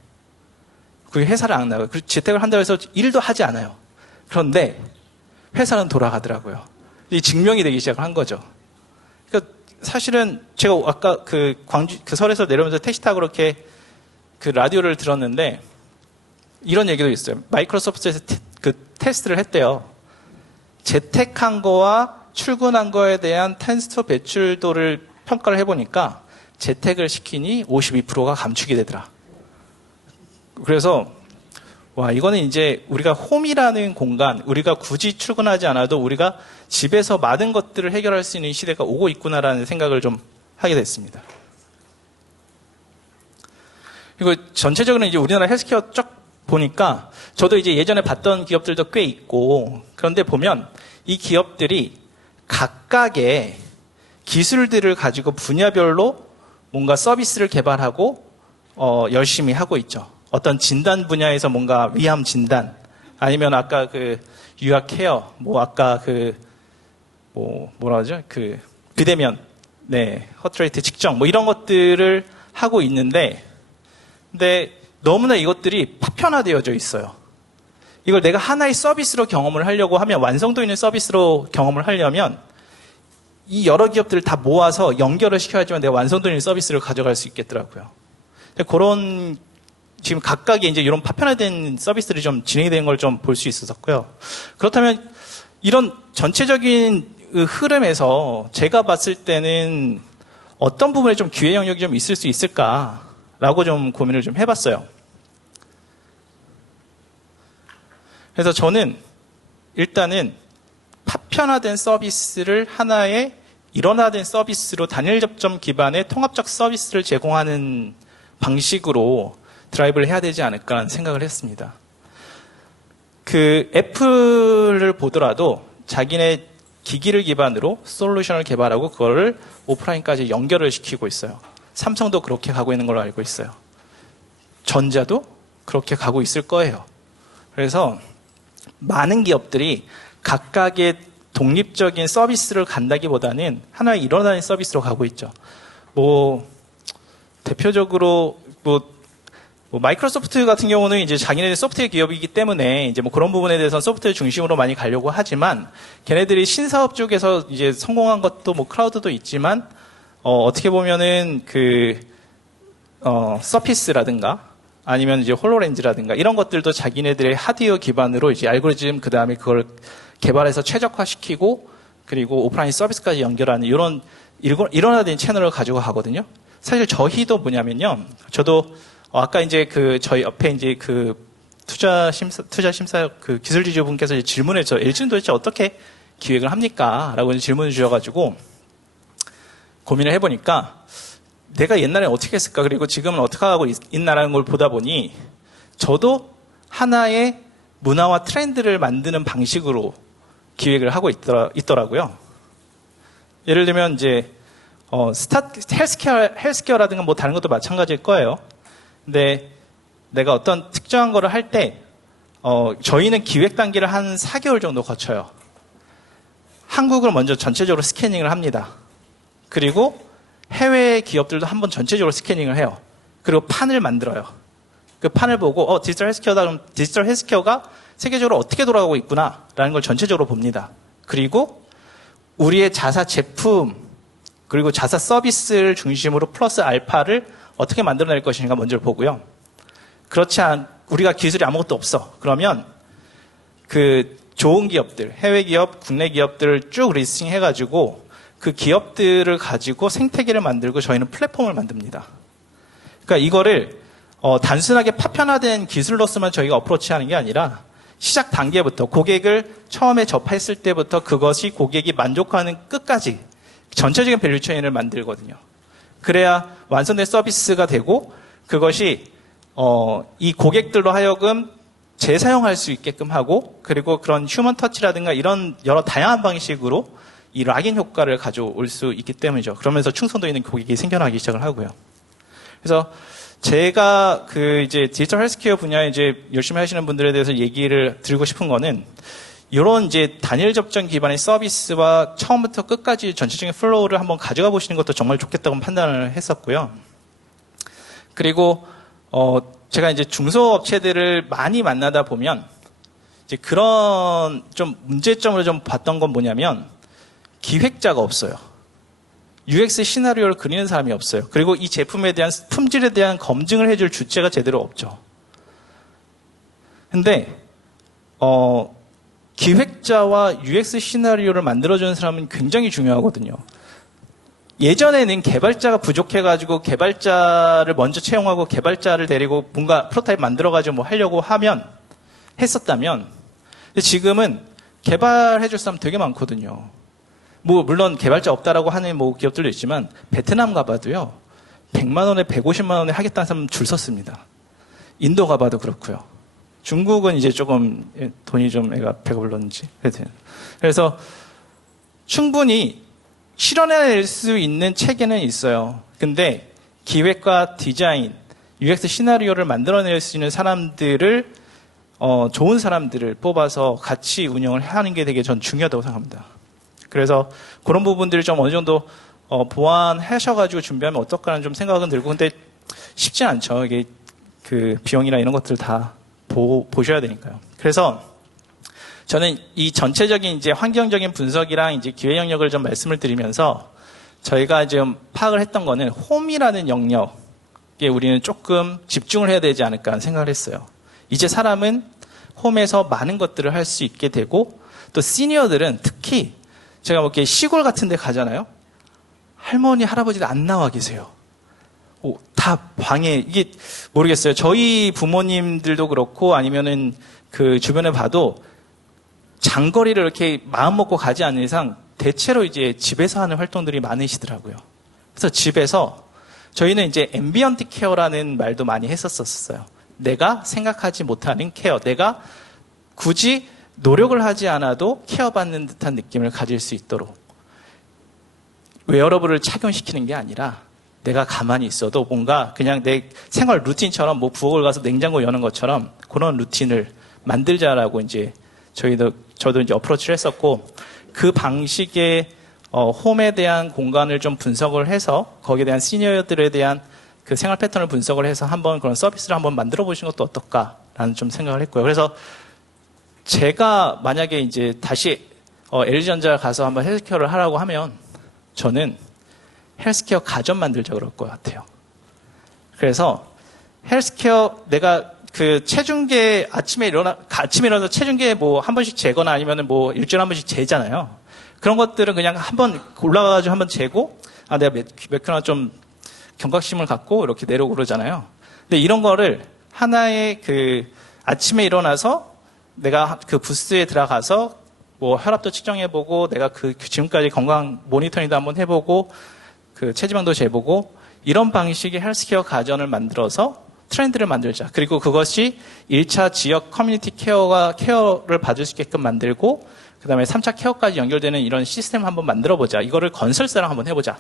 그 회사를 안 나가요. 그리고 재택을 한다고 해서 일도 하지 않아요. 그런데 회사는 돌아가더라고요. 이 증명이 되기 시작한 거죠. 그러니까 사실은 제가 아까 그 광주, 그 설에서 내려오면서 택시 타고 그렇게 그 라디오를 들었는데 이런 얘기도 있어요. 마이크로소프트에서 그 테스트를 했대요. 재택한 거와 출근한 거에 대한 탄소 배출도를 평가를 해보니까 재택을 시키니 52%가 감축이 되더라. 그래서 와, 이거는 이제 우리가 홈이라는 공간, 우리가 굳이 출근하지 않아도 우리가 집에서 많은 것들을 해결할 수 있는 시대가 오고 있구나라는 생각을 좀 하게 됐습니다. 그리고 전체적으로 이제 우리나라 헬스케어 쫙 보니까 저도 이제 예전에 봤던 기업들도 꽤 있고, 그런데 보면 이 기업들이 각각의 기술들을 가지고 분야별로 뭔가 서비스를 개발하고 열심히 하고 있죠. 어떤 진단 분야에서 뭔가 위암 진단, 아니면 아까 그 유아 케어, 뭐 아까 그 뭐라 하죠? 그 비대면, 네, 허트레이트 측정, 뭐 이런 것들을 하고 있는데, 근데 너무나 이것들이 파편화되어져 있어요. 이걸 내가 하나의 서비스로 경험을 하려고 하면, 완성도 있는 서비스로 경험을 하려면 이 여러 기업들을 다 모아서 연결을 시켜야지만 내가 완성도 있는 서비스를 가져갈 수 있겠더라고요. 그런 지금 각각의 이제 이런 파편화된 서비스들이 좀 진행이 되는 걸 좀 볼 수 있었고요. 그렇다면 이런 전체적인 흐름에서 제가 봤을 때는 어떤 부분에 좀 기회 영역이 좀 있을 수 있을까라고 좀 고민을 좀 해봤어요. 그래서 저는 일단은 파편화된 서비스를 하나의 일원화된 서비스로 단일 접점 기반의 통합적 서비스를 제공하는 방식으로 드라이브를 해야 되지 않을까 생각을 했습니다. 그 애플을 보더라도 자기네 기기를 기반으로 솔루션을 개발하고 그거를 오프라인까지 연결을 시키고 있어요. 삼성도 그렇게 가고 있는 걸로 알고 있어요. 전자도 그렇게 가고 있을 거예요. 그래서 많은 기업들이 각각의 독립적인 서비스를 간다기보다는 하나의 일원화된 서비스로 가고 있죠. 대표적으로 마이크로소프트 같은 경우는 이제 자기네들 소프트웨어 기업이기 때문에 이제 그런 부분에 대해서는 소프트웨어 중심으로 많이 가려고 하지만, 걔네들이 신사업 쪽에서 이제 성공한 것도 클라우드도 있지만, 어떻게 보면은 서피스라든가 아니면 이제 홀로렌즈라든가 이런 것들도 자기네들의 하드웨어 기반으로 이제 알고리즘 그 다음에 그걸 개발해서 최적화시키고 그리고 오프라인 서비스까지 연결하는 이런 일원화된 채널을 가지고 가거든요. 사실 저희도 뭐냐면요. 저도 아까 이제 저희 옆에 이제 투자 심사 기술지주 분께서 질문해서 LG는 도대체 어떻게 기획을 합니까? 라고 질문을 주셔가지고 고민을 해보니까 내가 옛날에 어떻게 했을까? 그리고 지금은 어떻게 하고 있나라는 걸 보다 보니 저도 하나의 문화와 트렌드를 만드는 방식으로 기획을 하고 있더라고요. 예를 들면 이제 헬스케어라든가 뭐 다른 것도 마찬가지일 거예요. 근데 내가 어떤 특정한 거를 할 때 저희는 기획 단계를 한 4개월 정도 거쳐요. 한국을 먼저 전체적으로 스캐닝을 합니다. 그리고 해외 기업들도 한번 전체적으로 스캐닝을 해요. 그리고 판을 만들어요. 그 판을 보고 디지털 헬스케어다 그럼 디지털 헬스케어가 세계적으로 어떻게 돌아가고 있구나라는 걸 전체적으로 봅니다. 그리고 우리의 자사 제품 그리고 자사 서비스를 중심으로 플러스 알파를 어떻게 만들어낼 것인가 먼저 보고요. 우리가 기술이 아무것도 없어. 그러면 그 좋은 기업들, 해외 기업, 국내 기업들을 쭉 리스팅해가지고 그 기업들을 가지고 생태계를 만들고 저희는 플랫폼을 만듭니다. 그러니까 이거를 단순하게 파편화된 기술로서만 저희가 어프로치하는 게 아니라 시작 단계부터 고객을 처음에 접했을 때부터 그것이 고객이 만족하는 끝까지 전체적인 밸류체인을 만들거든요. 그래야 완성된 서비스가 되고 그것이 이 고객들로 하여금 재사용할 수 있게끔 하고 그리고 그런 휴먼 터치라든가 이런 여러 다양한 방식으로 이 락인 효과를 가져올 수 있기 때문이죠. 그러면서 충성도 있는 고객이 생겨나기 시작을 하고요. 그래서 제가 이제 디지털 헬스케어 분야에 이제 열심히 하시는 분들에 대해서 얘기를 드리고 싶은 거는 이런 이제 단일 접점 기반의 서비스와 처음부터 끝까지 전체적인 플로우를 한번 가져가 보시는 것도 정말 좋겠다고 판단을 했었고요. 그리고 제가 이제 중소업체들을 많이 만나다 보면 이제 그런 좀 문제점을 좀 봤던 건 뭐냐면 기획자가 없어요. UX 시나리오를 그리는 사람이 없어요. 그리고 이 제품에 대한 품질에 대한 검증을 해줄 주체가 제대로 없죠. 근데 기획자와 UX 시나리오를 만들어주는 사람은 굉장히 중요하거든요. 예전에는 개발자가 부족해가지고 개발자를 먼저 채용하고 개발자를 데리고 뭔가 프로타입 만들어가지고 뭐 하려고 했었다면 지금은 개발해줄 사람 되게 많거든요. 뭐 물론 개발자 없다라고 하는 뭐 기업들도 있지만 베트남 가봐도요 100만 원에 150만 원에 하겠다는 사람 줄 섰습니다. 인도 가봐도 그렇고요. 중국은 이제 조금 돈이 좀 애가 배가 불렀는지 그래서 충분히 실현해낼 수 있는 체계는 있어요. 근데 기획과 디자인, UX 시나리오를 만들어낼 수 있는 사람들을 좋은 사람들을 뽑아서 같이 운영을 하는 게 되게 전 중요하다고 생각합니다. 그래서 그런 부분들을 좀 어느 정도 보완하셔가지고 준비하면 어떨까라는 좀 생각은 들고 근데 쉽지 않죠. 이게 그 비용이나 이런 것들을 다 보셔야 되니까요. 그래서 저는 이 전체적인 이제 환경적인 분석이랑 이제 기획 영역을 좀 말씀을 드리면서 저희가 지금 파악을 했던 거는 홈이라는 영역에 우리는 조금 집중을 해야 되지 않을까 하는 생각을 했어요. 이제 사람은 홈에서 많은 것들을 할 수 있게 되고 또 시니어들은 특히 제가 뭐 이렇게 시골 같은 데 가잖아요. 할머니, 할아버지들 안 나와 계세요. 다 방에, 이게 모르겠어요. 저희 부모님들도 그렇고 아니면은 그 주변에 봐도 장거리를 이렇게 마음 먹고 가지 않는 이상 대체로 이제 집에서 하는 활동들이 많으시더라고요. 그래서 집에서 저희는 이제 앰비언트 케어라는 말도 많이 했었어요. 내가 생각하지 못하는 케어. 내가 굳이 노력을 하지 않아도 케어받는 듯한 느낌을 가질 수 있도록 웨어러블을 착용시키는 게 아니라 내가 가만히 있어도 뭔가 그냥 내 생활 루틴처럼 뭐 부엌을 가서 냉장고 여는 것처럼 그런 루틴을 만들자라고 이제 저도 이제 어프로치를 했었고 그 방식의 홈에 대한 공간을 좀 분석을 해서 거기에 대한 시니어들에 대한 그 생활 패턴을 분석을 해서 한번 그런 서비스를 한번 만들어 보시는 것도 어떨까라는 좀 생각을 했고요. 그래서 제가 만약에 이제 다시 LG전자 가서 한번 헬스케어를 하라고 하면 저는 헬스케어 가전 만들자 그럴 것 같아요. 그래서 헬스케어 내가 그 체중계 아침에 일어나서 체중계 뭐 한 번씩 재거나 아니면은 뭐 일주일에 한 번씩 재잖아요. 그런 것들은 그냥 한번 올라가가지고 한번 재고 내가 몇 킬로나 좀 경각심을 갖고 이렇게 내려오고 그러잖아요. 근데 이런 거를 하나의 그 아침에 일어나서 내가 그 부스에 들어가서 뭐 혈압도 측정해보고 내가 그 지금까지 건강 모니터링도 한번 해보고 그 체지방도 재보고 이런 방식의 헬스케어 가전을 만들어서 트렌드를 만들자. 그리고 그것이 1차 지역 커뮤니티 케어를 받을 수 있게끔 만들고 그다음에 3차 케어까지 연결되는 이런 시스템을 한번 만들어보자. 이거를 건설사랑 한번 해보자.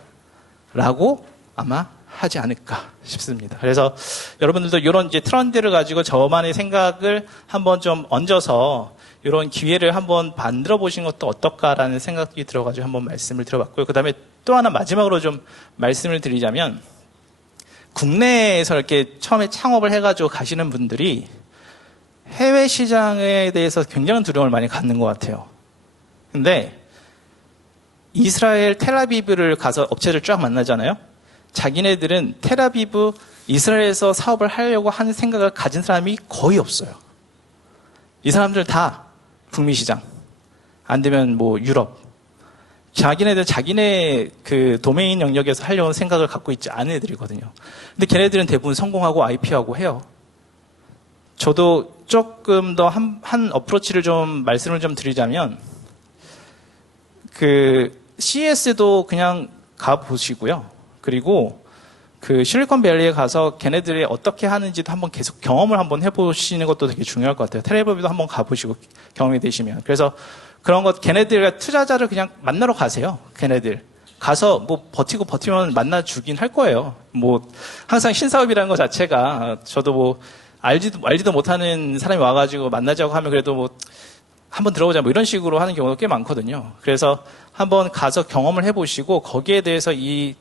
라고 아마 하지 않을까 싶습니다. 그래서 여러분들도 이런 이제 트렌드를 가지고 저만의 생각을 한번 좀 얹어서 이런 기회를 한번 만들어 보시는 것도 어떨까라는 생각이 들어가지고 한번 말씀을 드려봤고요. 그다음에 또 하나 마지막으로 좀 말씀을 드리자면 국내에서 이렇게 처음에 창업을 해가지고 가시는 분들이 해외 시장에 대해서 굉장한 두려움을 많이 갖는 것 같아요. 근데 이스라엘 텔아비브를 가서 업체를 쫙 만나잖아요. 자기네들은 텔아비브 이스라엘에서 사업을 하려고 하는 생각을 가진 사람이 거의 없어요. 이 사람들 다 북미 시장, 안 되면 뭐 유럽. 자기네들 자기네 그 도메인 영역에서 하려는 생각을 갖고 있지 않은 애들이거든요. 근데 걔네들은 대부분 성공하고 IP하고 해요. 저도 조금 더 한 어프로치를 좀 말씀을 좀 드리자면 그 CES도 그냥 가보시고요. 그리고 그 실리콘밸리에 가서 걔네들이 어떻게 하는지도 한번 계속 경험을 한번 해보시는 것도 되게 중요할 것 같아요. 텔레비도 한번 가보시고 경험이 되시면. 그래서 그런 것, 걔네들과 투자자를 그냥 만나러 가세요. 걔네들. 가서 뭐 버티면 만나주긴 할 거예요. 뭐 항상 신사업이라는 것 자체가 저도 뭐 알지도 못하는 사람이 와가지고 만나자고 하면 그래도 뭐 한번 들어보자 뭐 이런 식으로 하는 경우가 꽤 많거든요. 그래서 한번 가서 경험을 해보시고 거기에 대해서 이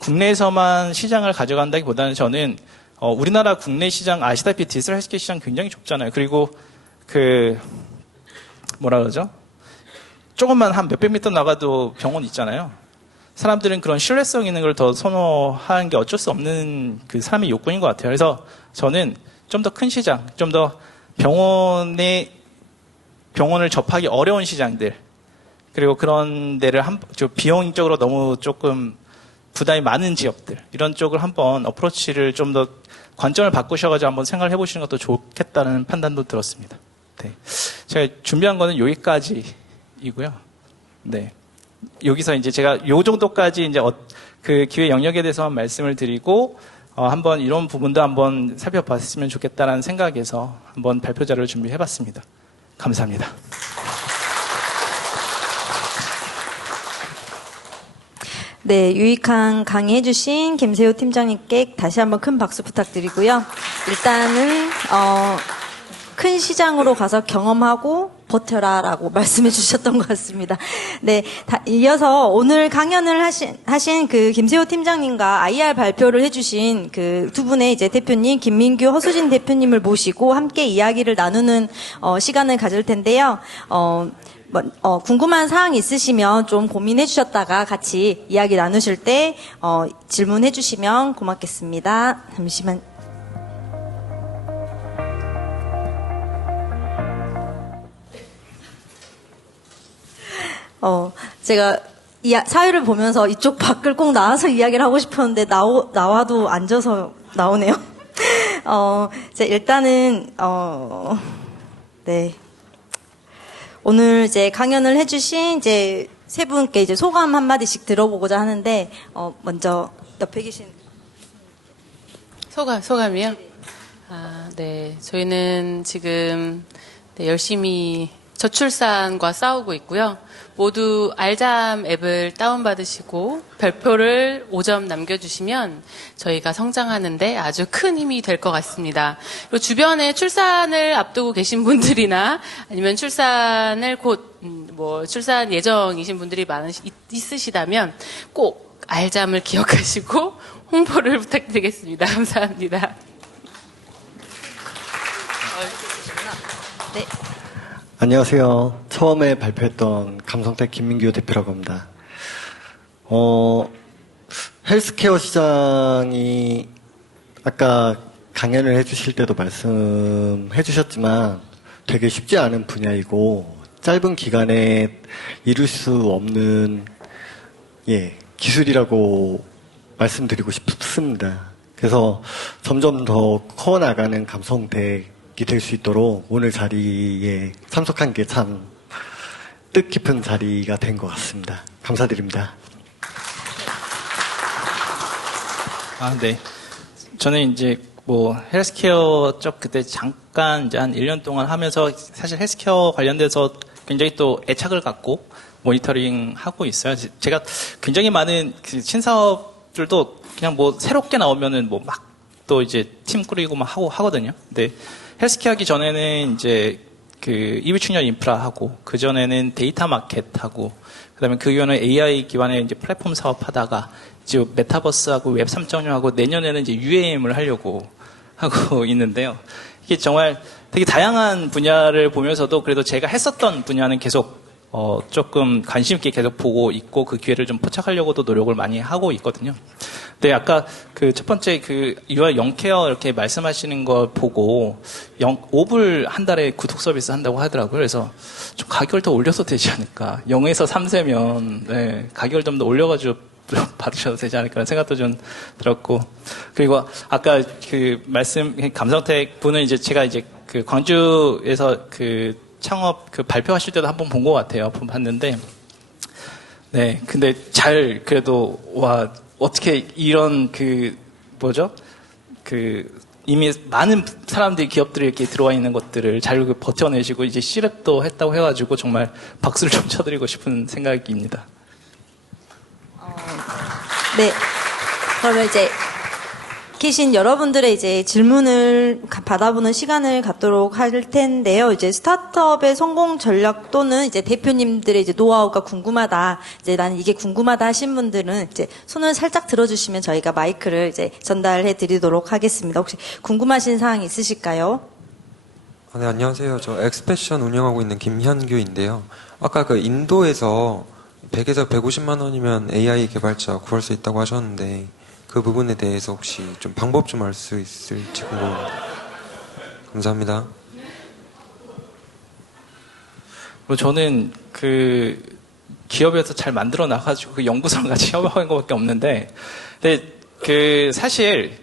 국내에서만 시장을 가져간다기보다는 저는 우리나라 국내 시장 아시다시피 디지털 헬스케어 시장 굉장히 좁잖아요. 그리고 그 뭐라 그러죠? 조금만 한 몇백 미터 나가도 병원 있잖아요. 사람들은 그런 신뢰성 있는 걸 더 선호하는 게 어쩔 수 없는 그 사람의 욕구인 것 같아요. 그래서 저는 좀 더 큰 시장, 좀 더 병원을 접하기 어려운 시장들, 그리고 그런 데를 비용적으로 너무 조금 부담이 많은 지역들, 이런 쪽을 한번 어프로치를 좀 더 관점을 바꾸셔가지고 한번 생각을 해보시는 것도 좋겠다는 판단도 들었습니다. 네. 제가 준비한 거는 여기까지이고요. 네. 여기서 이제 제가 요 정도까지 이제 그 기회 영역에 대해서 말씀을 드리고, 한번 이런 부분도 한번 살펴봤으면 좋겠다는 생각에서 한번 발표 자료를 준비해봤습니다. 감사합니다. 네, 유익한 강의해주신 김세호 팀장님께 다시 한번 큰 박수 부탁드리고요. 일단은 큰 시장으로 가서 경험하고 버텨라라고 말씀해 주셨던 것 같습니다. 네, 이어서 오늘 강연을 하신 그 김세호 팀장님과 IR 발표를 해주신 그 두 분의 이제 대표님 김민규, 허수진 대표님을 모시고 함께 이야기를 나누는 시간을 가질 텐데요. 궁금한 사항 있으시면 좀 고민해 주셨다가 같이 이야기 나누실 때 질문해 주시면 고맙겠습니다. 잠시만. 제가 사회를 보면서 이쪽 밖을 꼭 나와서 이야기를 하고 싶었는데 나와도 앉아서 나오네요. 일단은 네. 오늘 이제 강연을 해주신 이제 세 분께 이제 소감 한마디씩 들어보고자 하는데, 먼저 옆에 계신. 소감이요? 네. 저희는 지금 열심히 저출산과 싸우고 있고요. 모두 알잠 앱을 다운받으시고 별표를 5점 남겨주시면 저희가 성장하는데 아주 큰 힘이 될 것 같습니다. 그리고 주변에 출산을 앞두고 계신 분들이나 아니면 출산을 출산 예정이신 분들이 있으시다면 꼭 알잠을 기억하시고 홍보를 부탁드리겠습니다. 감사합니다. 네. 안녕하세요. 처음에 발표했던 감성택 김민규 대표라고 합니다. 헬스케어 시장이 아까 강연을 해주실 때도 말씀해 주셨지만 되게 쉽지 않은 분야이고 짧은 기간에 이룰 수 없는 기술이라고 말씀드리고 싶습니다. 그래서 점점 더 커나가는 감성택 될 수 있도록 오늘 자리에 참석한 게 참 뜻깊은 자리가 된 것 같습니다. 감사드립니다. 네. 저는 이제 헬스케어 쪽 그때 잠깐 이제 한 1년 동안 하면서 사실 헬스케어 관련돼서 굉장히 또 애착을 갖고 모니터링 하고 있어요. 제가 굉장히 많은 그 신사업들도 그냥 뭐 새롭게 나오면은 뭐 막 또 이제 팀 꾸리고 막 하고 하거든요. 근데 헬스케어 하기 전에는 이제 그 EV 충전 인프라 하고, 그 전에는 데이터 마켓 하고, 그 다음에 그 이후에는 AI 기반의 이제 플랫폼 사업 하다가 이제 메타버스하고 웹 3.0하고 내년에는 이제 UAM을 하려고 하고 있는데요. 이게 정말 되게 다양한 분야를 보면서도 그래도 제가 했었던 분야는 계속 조금 관심 있게 계속 보고 있고 그 기회를 좀 포착하려고도 노력을 많이 하고 있거든요. 근데 아까 그 첫 번째 그 UR 영케어 이렇게 말씀하시는 걸 보고 5불 한 달에 구독 서비스 한다고 하더라고요. 그래서 좀 가격을 더 올려도 되지 않을까. 0에서 3세면 네, 가격을 좀 더 올려가지고 받으셔도 되지 않을까 생각도 좀 들었고, 그리고 아까 그 말씀 감성택 분은 이제 제가 이제 그 광주에서 그 창업 그 발표하실 때도 한번 본 것 같아요. 봤는데, 네, 근데 잘 그래도 와 어떻게 이런 그 뭐죠? 그 이미 많은 사람들이 기업들이 이렇게 들어와 있는 것들을 잘 버텨내시고 이제 시랩도 했다고 해가지고 정말 박수를 좀 쳐드리고 싶은 생각입니다. 네. 그러면 이제 계신 여러분들의 이제 질문을 받아보는 시간을 갖도록 할 텐데요. 이제 스타트업의 성공 전략 또는 이제 대표님들의 이제 노하우가 궁금하다. 이제 나는 이게 궁금하다 하신 분들은 이제 손을 살짝 들어주시면 저희가 마이크를 이제 전달해 드리도록 하겠습니다. 혹시 궁금하신 사항 있으실까요? 네, 안녕하세요. 저 엑스패션 운영하고 있는 김현규인데요. 아까 그 인도에서 100에서 150만 원이면 AI 개발자 구할 수 있다고 하셨는데 그 부분에 대해서 혹시 좀 방법 좀 알 수 있을지 궁금합니다. 감사합니다. 저는 그 기업에서 잘 만들어 나가지고 그 연구소랑 같이 협업한 것밖에 없는데, 근데 그 사실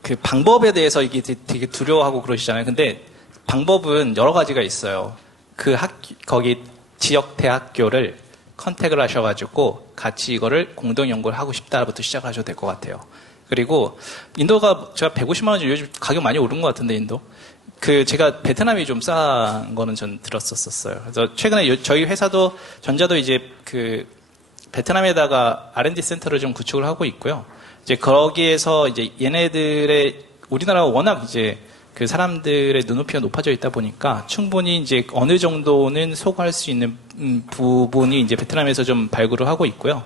그 방법에 대해서 이게 되게 두려워하고 그러시잖아요. 근데 방법은 여러 가지가 있어요. 그 거기 지역 대학교를 컨택을 하셔가지고 같이 이거를 공동 연구를 하고 싶다부터 시작하셔도 될 것 같아요. 그리고 인도가 제가 150만 원이 요즘 가격 많이 오른 것 같은데 인도. 그 제가 베트남이 좀 싼 거는 전 들었었어요. 그래서 최근에 저희 회사도 전자도 이제 그 베트남에다가 R&D 센터를 좀 구축을 하고 있고요. 이제 거기에서 이제 얘네들의 우리나라가 워낙 이제 그 사람들의 눈높이가 높아져 있다 보니까 충분히 이제 어느 정도는 소구할 수 있는 부분이 이제 베트남에서 좀 발굴을 하고 있고요.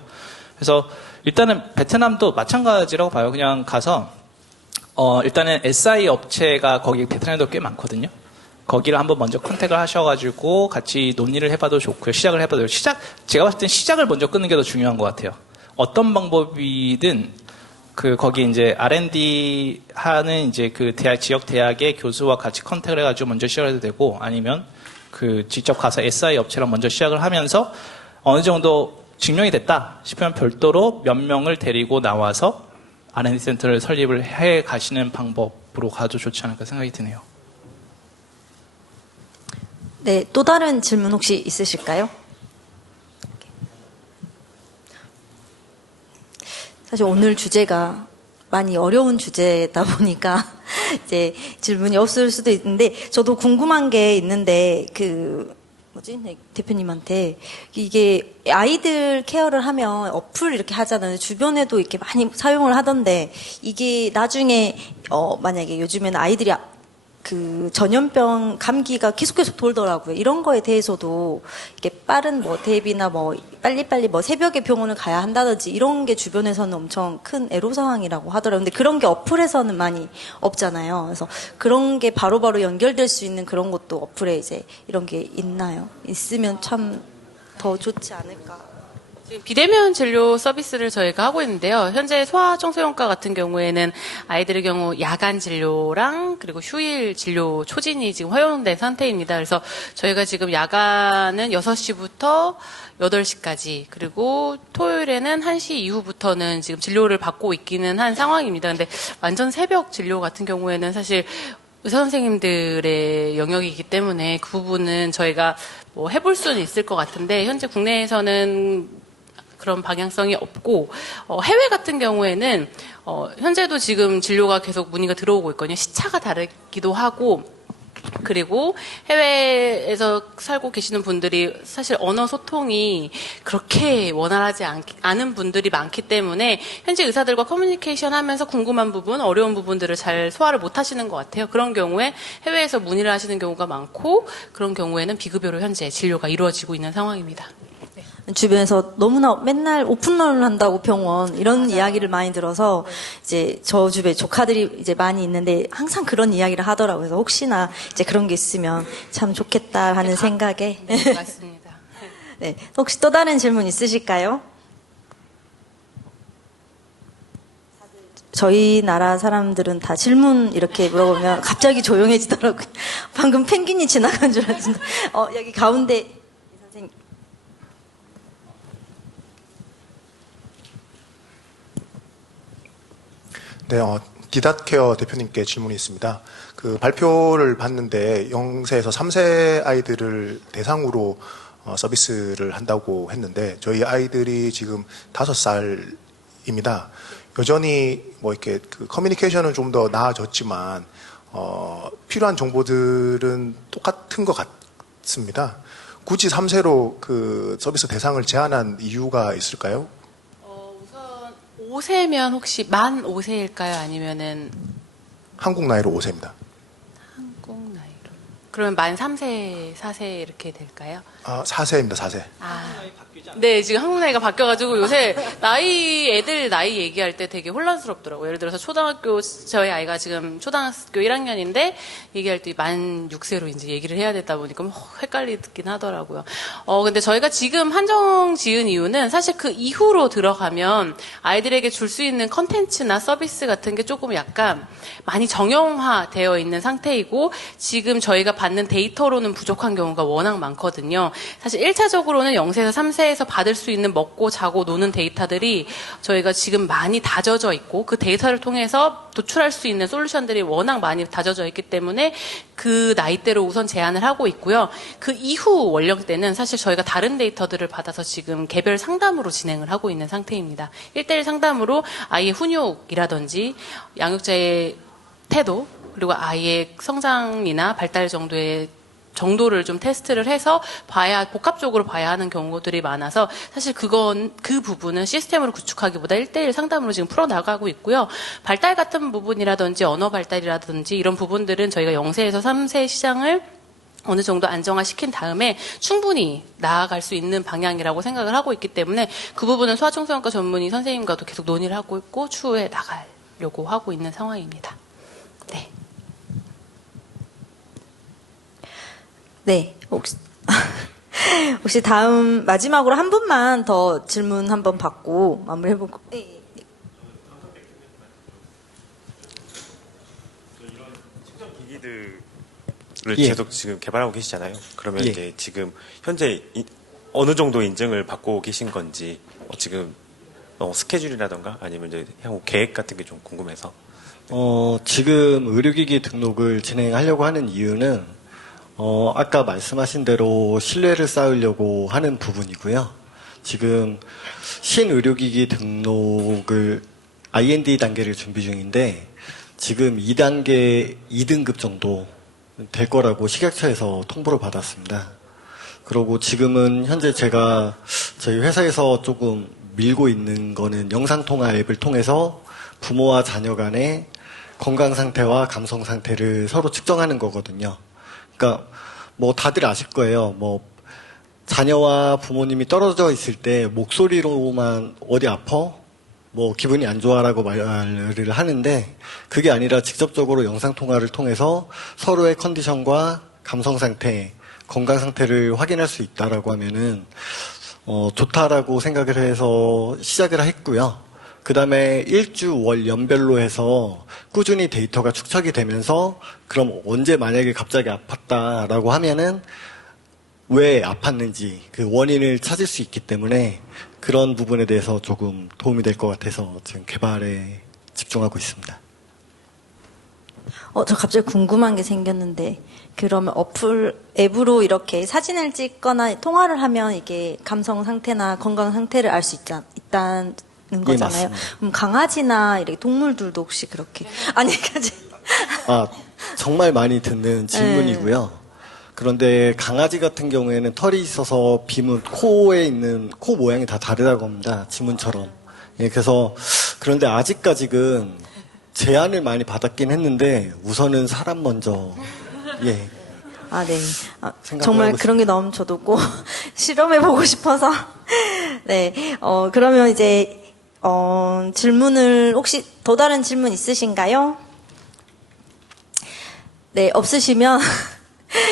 그래서 일단은 베트남도 마찬가지라고 봐요. 그냥 가서 일단은 SI 업체가 거기 베트남에도 꽤 많거든요. 거기를 한번 먼저 컨택을 하셔가지고 같이 논의를 해봐도 좋고요. 시작을 해봐도 제가 봤을 땐 시작을 먼저 끊는 게 더 중요한 것 같아요. 어떤 방법이든 그 거기 이제 R&D 하는 이제 그 지역 대학의 교수와 같이 컨택을 해가지고 먼저 시작을 해도 되고, 아니면 그 직접 가서 SI 업체랑 먼저 시작을 하면서 어느 정도 증명이 됐다 싶으면 별도로 몇 명을 데리고 나와서 R&D 센터를 설립을 해 가시는 방법으로 가도 좋지 않을까 생각이 드네요. 네, 또 다른 질문 혹시 있으실까요? 사실 오늘 주제가 많이 어려운 주제다 보니까 이제 질문이 없을 수도 있는데, 저도 궁금한 게 있는데 네, 대표님한테 이게 아이들 케어를 하면 어플 이렇게 하잖아요. 주변에도 이렇게 많이 사용을 하던데, 이게 나중에 만약에 요즘에는 아이들이 그 전염병 감기가 계속 돌더라고요. 이런 거에 대해서도 이렇게 빠른 뭐 대비나 뭐 빨리빨리 뭐 새벽에 병원을 가야 한다든지 이런 게 주변에서는 엄청 큰 애로사항이라고 하더라고요. 근데 그런 게 어플에서는 많이 없잖아요. 그래서 그런 게 바로바로 연결될 수 있는 그런 것도 어플에 이제 이런 게 있나요? 있으면 참 더 좋지 않을까. 지금 비대면 진료 서비스를 저희가 하고 있는데요. 현재 소아청소년과 같은 경우에는 아이들의 경우 야간 진료랑 그리고 휴일 진료 초진이 지금 허용된 상태입니다. 그래서 저희가 지금 야간은 6시부터 8시까지, 그리고 토요일에는 1시 이후부터는 지금 진료를 받고 있기는 한 상황입니다. 근데 완전 새벽 진료 같은 경우에는 사실 의사 선생님들의 영역이기 때문에 그 부분은 저희가 뭐 해볼 수는 있을 것 같은데, 현재 국내에서는 그런 방향성이 없고, 해외 같은 경우에는 현재도 지금 진료가 계속 문의가 들어오고 있거든요. 시차가 다르기도 하고, 그리고 해외에서 살고 계시는 분들이 사실 언어 소통이 그렇게 원활하지 않은 분들이 많기 때문에 현지 의사들과 커뮤니케이션 하면서 궁금한 부분, 어려운 부분들을 잘 소화를 못 하시는 것 같아요. 그런 경우에 해외에서 문의를 하시는 경우가 많고 그런 경우에는 비급여로 현재 진료가 이루어지고 있는 상황입니다. 주변에서 너무나 맨날 오픈런을 한다고 병원 이런 이야기를 많이 들어서 이제 저 주변에 조카들이 이제 많이 있는데 항상 그런 이야기를 하더라고요. 그래서 혹시나 이제 그런 게 있으면 참 좋겠다 하는 생각에. 네, 맞습니다. 네. 혹시 또 다른 질문 있으실까요? 저희 나라 사람들은 다 질문 이렇게 물어보면 갑자기 조용해지더라고요. 방금 펭귄이 지나간 줄 알았는데. 여기 가운데 선생님. 네, 디닷케어 대표님께 질문이 있습니다. 그 발표를 봤는데 0세에서 3세 아이들을 대상으로 서비스를 한다고 했는데 저희 아이들이 지금 5살입니다. 여전히 뭐 이렇게 그 커뮤니케이션은 좀 더 나아졌지만 필요한 정보들은 똑같은 것 같습니다. 굳이 3세로 그 서비스 대상을 제한한 이유가 있을까요? 우선 5세면 혹시 만 5세일까요? 아니면은 한국 나이로 5세입니다. 한국 나이로. 그러면 만 3세, 4세 이렇게 될까요? 4세입니다, 4세. 네, 지금 한국 나이가 바뀌어가지고 요새 애들 나이 얘기할 때 되게 혼란스럽더라고요. 예를 들어서 저희 아이가 지금 초등학교 1학년인데 얘기할 때 만 6세로 이제 얘기를 해야 되다 보니까 헷갈리긴 하더라고요. 근데 저희가 지금 한정 지은 이유는 사실 그 이후로 들어가면 아이들에게 줄 수 있는 컨텐츠나 서비스 같은 게 조금 약간 많이 정형화 되어 있는 상태이고 지금 저희가 받는 데이터로는 부족한 경우가 워낙 많거든요. 사실 1차적으로는 0세에서 3세에서 받을 수 있는 먹고 자고 노는 데이터들이 저희가 지금 많이 다져져 있고 그 데이터를 통해서 도출할 수 있는 솔루션들이 워낙 많이 다져져 있기 때문에 그 나이대로 우선 제한을 하고 있고요. 그 이후 연령대는 사실 저희가 다른 데이터들을 받아서 지금 개별 상담으로 진행을 하고 있는 상태입니다. 1대1 상담으로 아이의 훈육이라든지 양육자의 태도 그리고 아이의 성장이나 발달 정도를 좀 테스트를 해서 복합적으로 봐야 하는 경우들이 많아서 사실 그 부분은 시스템으로 구축하기보다 1대1 상담으로 지금 풀어나가고 있고요. 발달 같은 부분이라든지 언어 발달이라든지 이런 부분들은 저희가 0세에서 3세 시장을 어느 정도 안정화시킨 다음에 충분히 나아갈 수 있는 방향이라고 생각을 하고 있기 때문에 그 부분은 소아청소년과 전문의 선생님과도 계속 논의를 하고 있고 추후에 나가려고 하고 있는 상황입니다. 네. 네, 혹시 다음 마지막으로 한 분만 더 질문 한번 받고 마무리해볼까요? 네. 기기들을 예. 계속 지금 개발하고 계시잖아요. 그러면 예. 이제 지금 현재 어느 정도 인증을 받고 계신 건지 지금 스케줄이라던가 아니면 이제 향후 계획 같은 게 좀 궁금해서. 지금 의료기기 등록을 진행하려고 하는 이유는 아까 말씀하신 대로 신뢰를 쌓으려고 하는 부분이고요. 지금 신의료기기 등록을 IND 단계를 준비 중인데 지금 2단계 2등급 정도 될 거라고 식약처에서 통보를 받았습니다. 그리고 지금은 현재 제가 저희 회사에서 조금 밀고 있는 거는 영상통화 앱을 통해서 부모와 자녀 간의 건강 상태와 감성 상태를 서로 측정하는 거거든요. 그러니까 뭐 다들 아실 거예요. 뭐 자녀와 부모님이 떨어져 있을 때 목소리로만 어디 아파? 뭐 기분이 안 좋아라고 말을 하는데 그게 아니라 직접적으로 영상 통화를 통해서 서로의 컨디션과 감성 상태, 건강 상태를 확인할 수 있다라고 하면은 좋다라고 생각을 해서 시작을 했고요. 그 다음에 일주, 월, 연별로 해서 꾸준히 데이터가 축적이 되면서 그럼 언제 만약에 갑자기 아팠다라고 하면은 왜 아팠는지 그 원인을 찾을 수 있기 때문에 그런 부분에 대해서 조금 도움이 될 것 같아서 지금 개발에 집중하고 있습니다. 저 갑자기 궁금한 게 생겼는데 그러면 앱으로 이렇게 사진을 찍거나 통화를 하면 이게 감성 상태나 건강 상태를 알 수 있다는 거잖아요. 맞습니다. 그럼 강아지나 이렇게 동물들도 혹시 그렇게 아니 정말 많이 듣는 질문이고요. 그런데 강아지 같은 경우에는 털이 있어서 비문 코에 있는 코 모양이 다 다르다고 합니다. 지문처럼. 예, 그래서 그런데 아직까지는 제안을 많이 받았긴 했는데 우선은 사람 먼저 예. 아, 네. 아, 생각을 정말 하고 그런 게 나오면 저도 꼭 실험해보고 싶어서. 네. 그러면 이제, 질문을, 혹시 또 다른 질문 있으신가요? 네, 없으시면,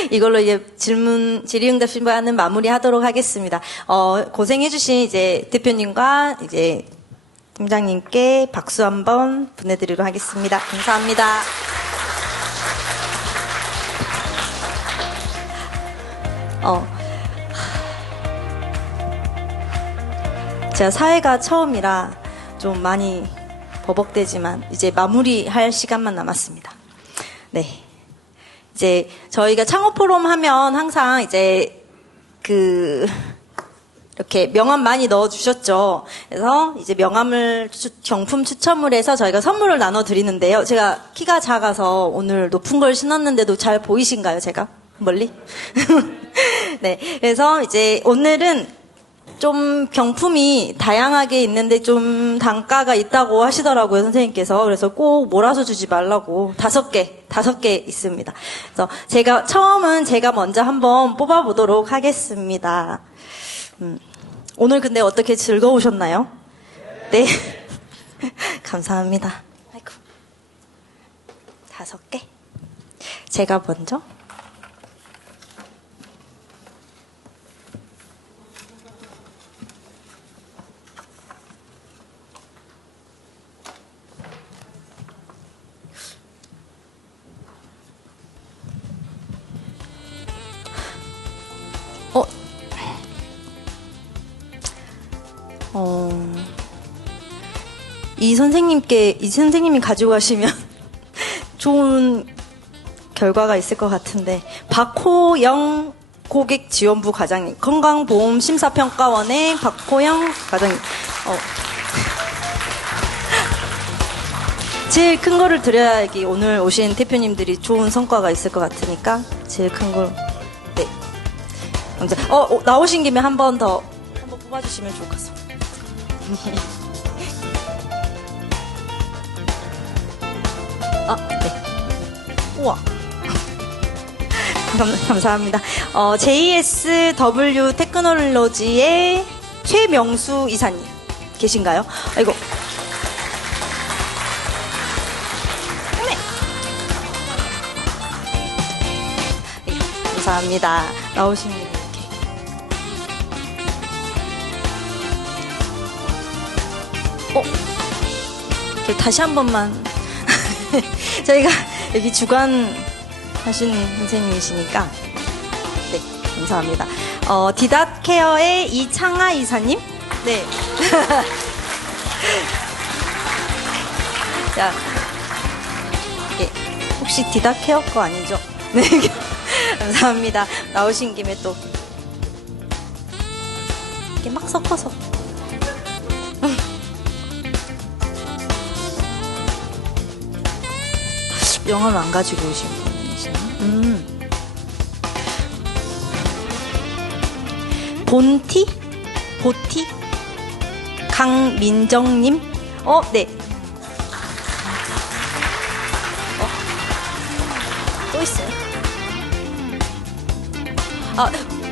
이걸로 이제 질의응답 신부하는 마무리 하도록 하겠습니다. 고생해주신 이제 대표님과 이제 팀장님께 박수 한번 보내드리도록 하겠습니다. 감사합니다. 제가 사회가 처음이라 좀 많이 버벅대지만 이제 마무리할 시간만 남았습니다. 네. 이제 저희가 창업 포럼 하면 항상 이제 이렇게 명함 많이 넣어주셨죠. 그래서 이제 명함을 경품 추첨을 해서 저희가 선물을 나눠드리는데요. 제가 키가 작아서 오늘 높은 걸 신었는데도 잘 보이신가요, 제가? 멀리? 네. 그래서 이제 오늘은 좀 경품이 다양하게 있는데 좀 단가가 있다고 하시더라고요, 선생님께서. 그래서 꼭 몰아서 주지 말라고 5개 있습니다. 그래서 처음은 제가 먼저 한번 뽑아보도록 하겠습니다. 오늘 근데 어떻게 즐거우셨나요? 네. 감사합니다. 아이고. 5개. 제가 먼저. 이 선생님이 가지고 가시면 좋은 결과가 있을 것 같은데, 박호영 고객지원부 과장님, 건강보험심사평가원의 박호영 과장님. 제일 큰 거를 드려야 여기 오늘 오신 대표님들이 좋은 성과가 있을 것 같으니까, 제일 큰 걸. 네. 나오신 김에 한 번 뽑아주시면 좋을 것 같습니다. 네. 우와. 감사합니다. JSW 테크놀로지의 최명수 이사님 계신가요? 아이고. 네, 감사합니다. 나오신 김에 이렇게. 다시 한 번만. 저희가 여기 주관 하시는 선생님이시니까. 네, 감사합니다. 디닷케어의 이창아 이사님. 네. 자, 예, 혹시 디닷케어 거 아니죠? 네, 감사합니다. 나오신 김에 또 이렇게 막 섞어서. 명함을 안 가지고 오신 분이시나? 보티? 강민정님? 네. 또 있어요?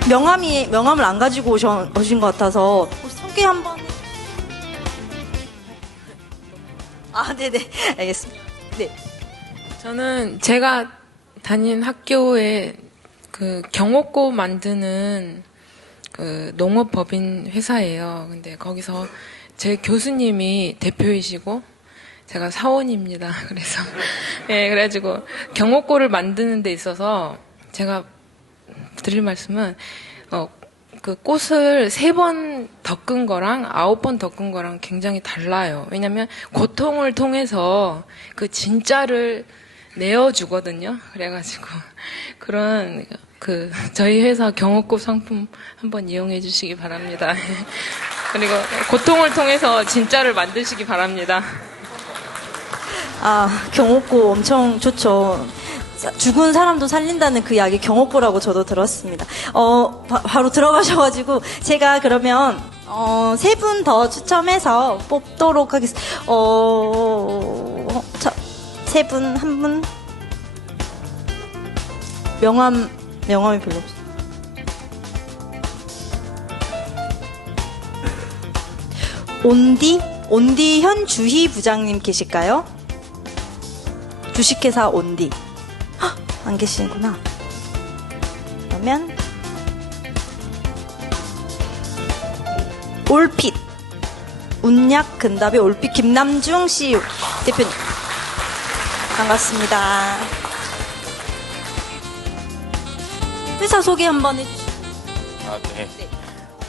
명함을 안 가지고 오신 것 같아서 소개 한번. 네네. 알겠습니다. 네. 저는 제가 다닌 학교에 그 경옥고 만드는 그 농업법인 회사예요. 근데 거기서 제 교수님이 대표이시고 제가 사원입니다. 그래서 그래가지고 경옥고를 만드는 데 있어서 제가 드릴 말씀은 그 꽃을 3번 덮은 거랑 9번 덮은 거랑 굉장히 달라요. 왜냐면 고통을 통해서 그 진짜를 내어주거든요. 그래가지고 그런 저희 회사 경옥고 상품 한번 이용해 주시기 바랍니다. 그리고 고통을 통해서 진짜를 만드시기 바랍니다. 경옥고 엄청 좋죠. 죽은 사람도 살린다는 그 약이 경옥고라고 저도 들었습니다. 바로 들어가셔가지고 제가 그러면 세 분 더 추첨해서 뽑도록 하겠습니다. 세 분, 한 분? 명함이 별로 없어요. 온디 현주희 부장님 계실까요? 주식회사 온디. 헉, 안 계시는구나. 그러면 올핏 운약 근답의 올핏 김남중 CEO 대표님 반갑습니다. 회사 소개 한번 해주시죠.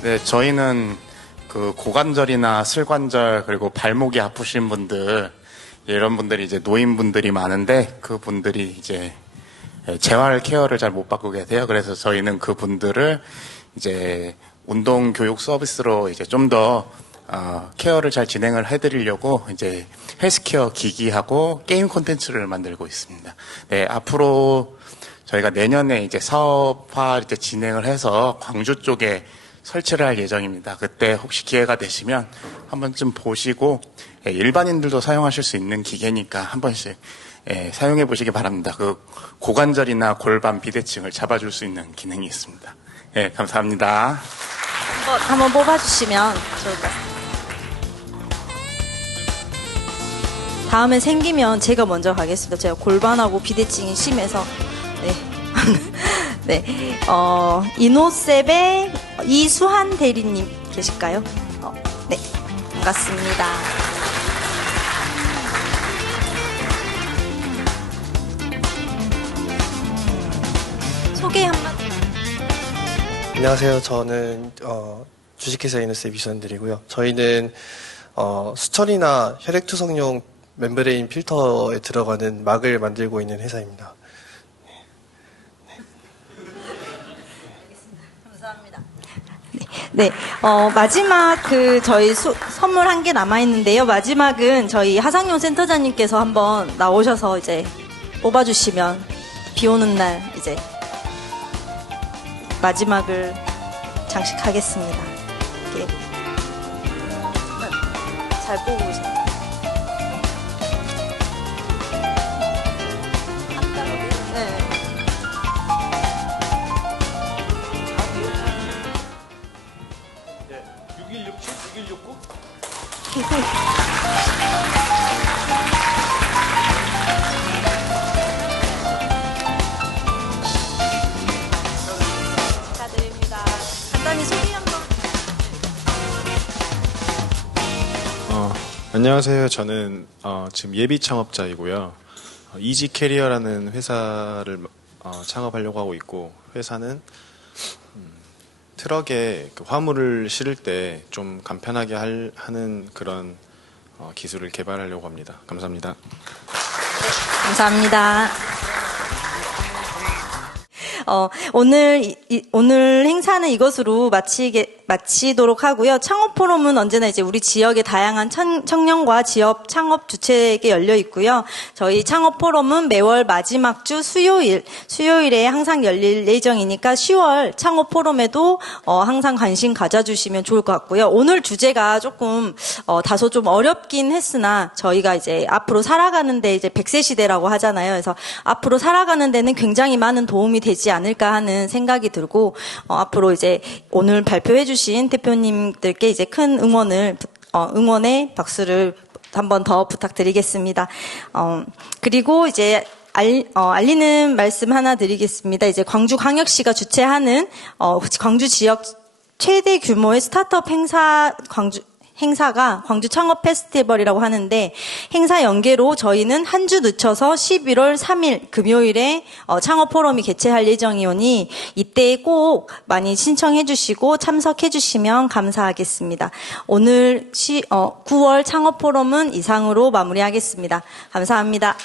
네, 저희는 그 고관절이나 슬관절 그리고 발목이 아프신 분들 이런 분들이 이제 노인분들이 많은데 그분들이 이제 재활 케어를 잘 못 받고 계세요. 그래서 저희는 그분들을 이제 운동 교육 서비스로 이제 좀 더 케어를 잘 진행을 해드리려고 이제 헬스케어 기기하고 게임 콘텐츠를 만들고 있습니다. 네, 앞으로 저희가 내년에 이제 사업화 이제 진행을 해서 광주 쪽에 설치를 할 예정입니다. 그때 혹시 기회가 되시면 한 번쯤 보시고 일반인들도 사용하실 수 있는 기계니까 한 번씩 사용해 보시기 바랍니다. 그 고관절이나 골반 비대칭을 잡아줄 수 있는 기능이 있습니다. 네, 감사합니다. 한번 뽑아주시면 좋을 것 같습니다. 다음에 생기면 제가 먼저 가겠습니다. 제가 골반하고 비대칭이 심해서. 네. 네. 이노셉의 이수한 대리님 계실까요? 네. 반갑습니다. 소개 한마디. 안녕하세요. 저는 주식회사 이노셉 이수한들이고요. 저희는 수철이나 혈액투석용 멤브레인 필터에 들어가는 막을 만들고 있는 회사입니다. 감사합니다. 네, 마지막 저희 선물 한 개 남아 있는데요. 마지막은 저희 하상용 센터장님께서 한번 나오셔서 이제 뽑아주시면 비 오는 날 이제 마지막을 장식하겠습니다. 이렇게 잘 보고 오세요. 네. 네, 6167, 6169. 축하드립니다. 간단히 소개 한번. 안녕하세요. 저는 지금 예비 창업자이고요. 이지 캐리어라는 회사를 창업하려고 하고 있고, 회사는 트럭에 그 화물을 실을 때 좀 간편하게 하는 그런 기술을 개발하려고 합니다. 감사합니다. 감사합니다. 오늘 행사는 이것으로 마치도록 하고요. 창업 포럼은 언제나 이제 우리 지역의 다양한 청년과 지역 창업 주체에게 열려 있고요. 저희 창업 포럼은 매월 마지막 주 수요일에 항상 열릴 예정이니까 10월 창업 포럼에도 항상 관심 가져주시면 좋을 것 같고요. 오늘 주제가 조금 다소 좀 어렵긴 했으나 저희가 이제 앞으로 살아가는데 이제 100세 시대라고 하잖아요. 그래서 앞으로 살아가는 데는 굉장히 많은 도움이 되지 않을까 하는 생각이 들고 앞으로 이제 오늘 발표해 주신 대표님들께 이제 큰 응원의 박수를 한 번 더 부탁드리겠습니다. 그리고 이제 알리는 말씀 하나 드리겠습니다. 이제 광주광역시가 주최하는 광주 지역 최대 규모의 스타트업 행사가 광주 창업 페스티벌이라고 하는데, 행사 연계로 저희는 한 주 늦춰서 11월 3일 금요일에 창업 포럼이 개최할 예정이오니 이때 꼭 많이 신청해 주시고 참석해 주시면 감사하겠습니다. 오늘 9월 창업 포럼은 이상으로 마무리하겠습니다. 감사합니다.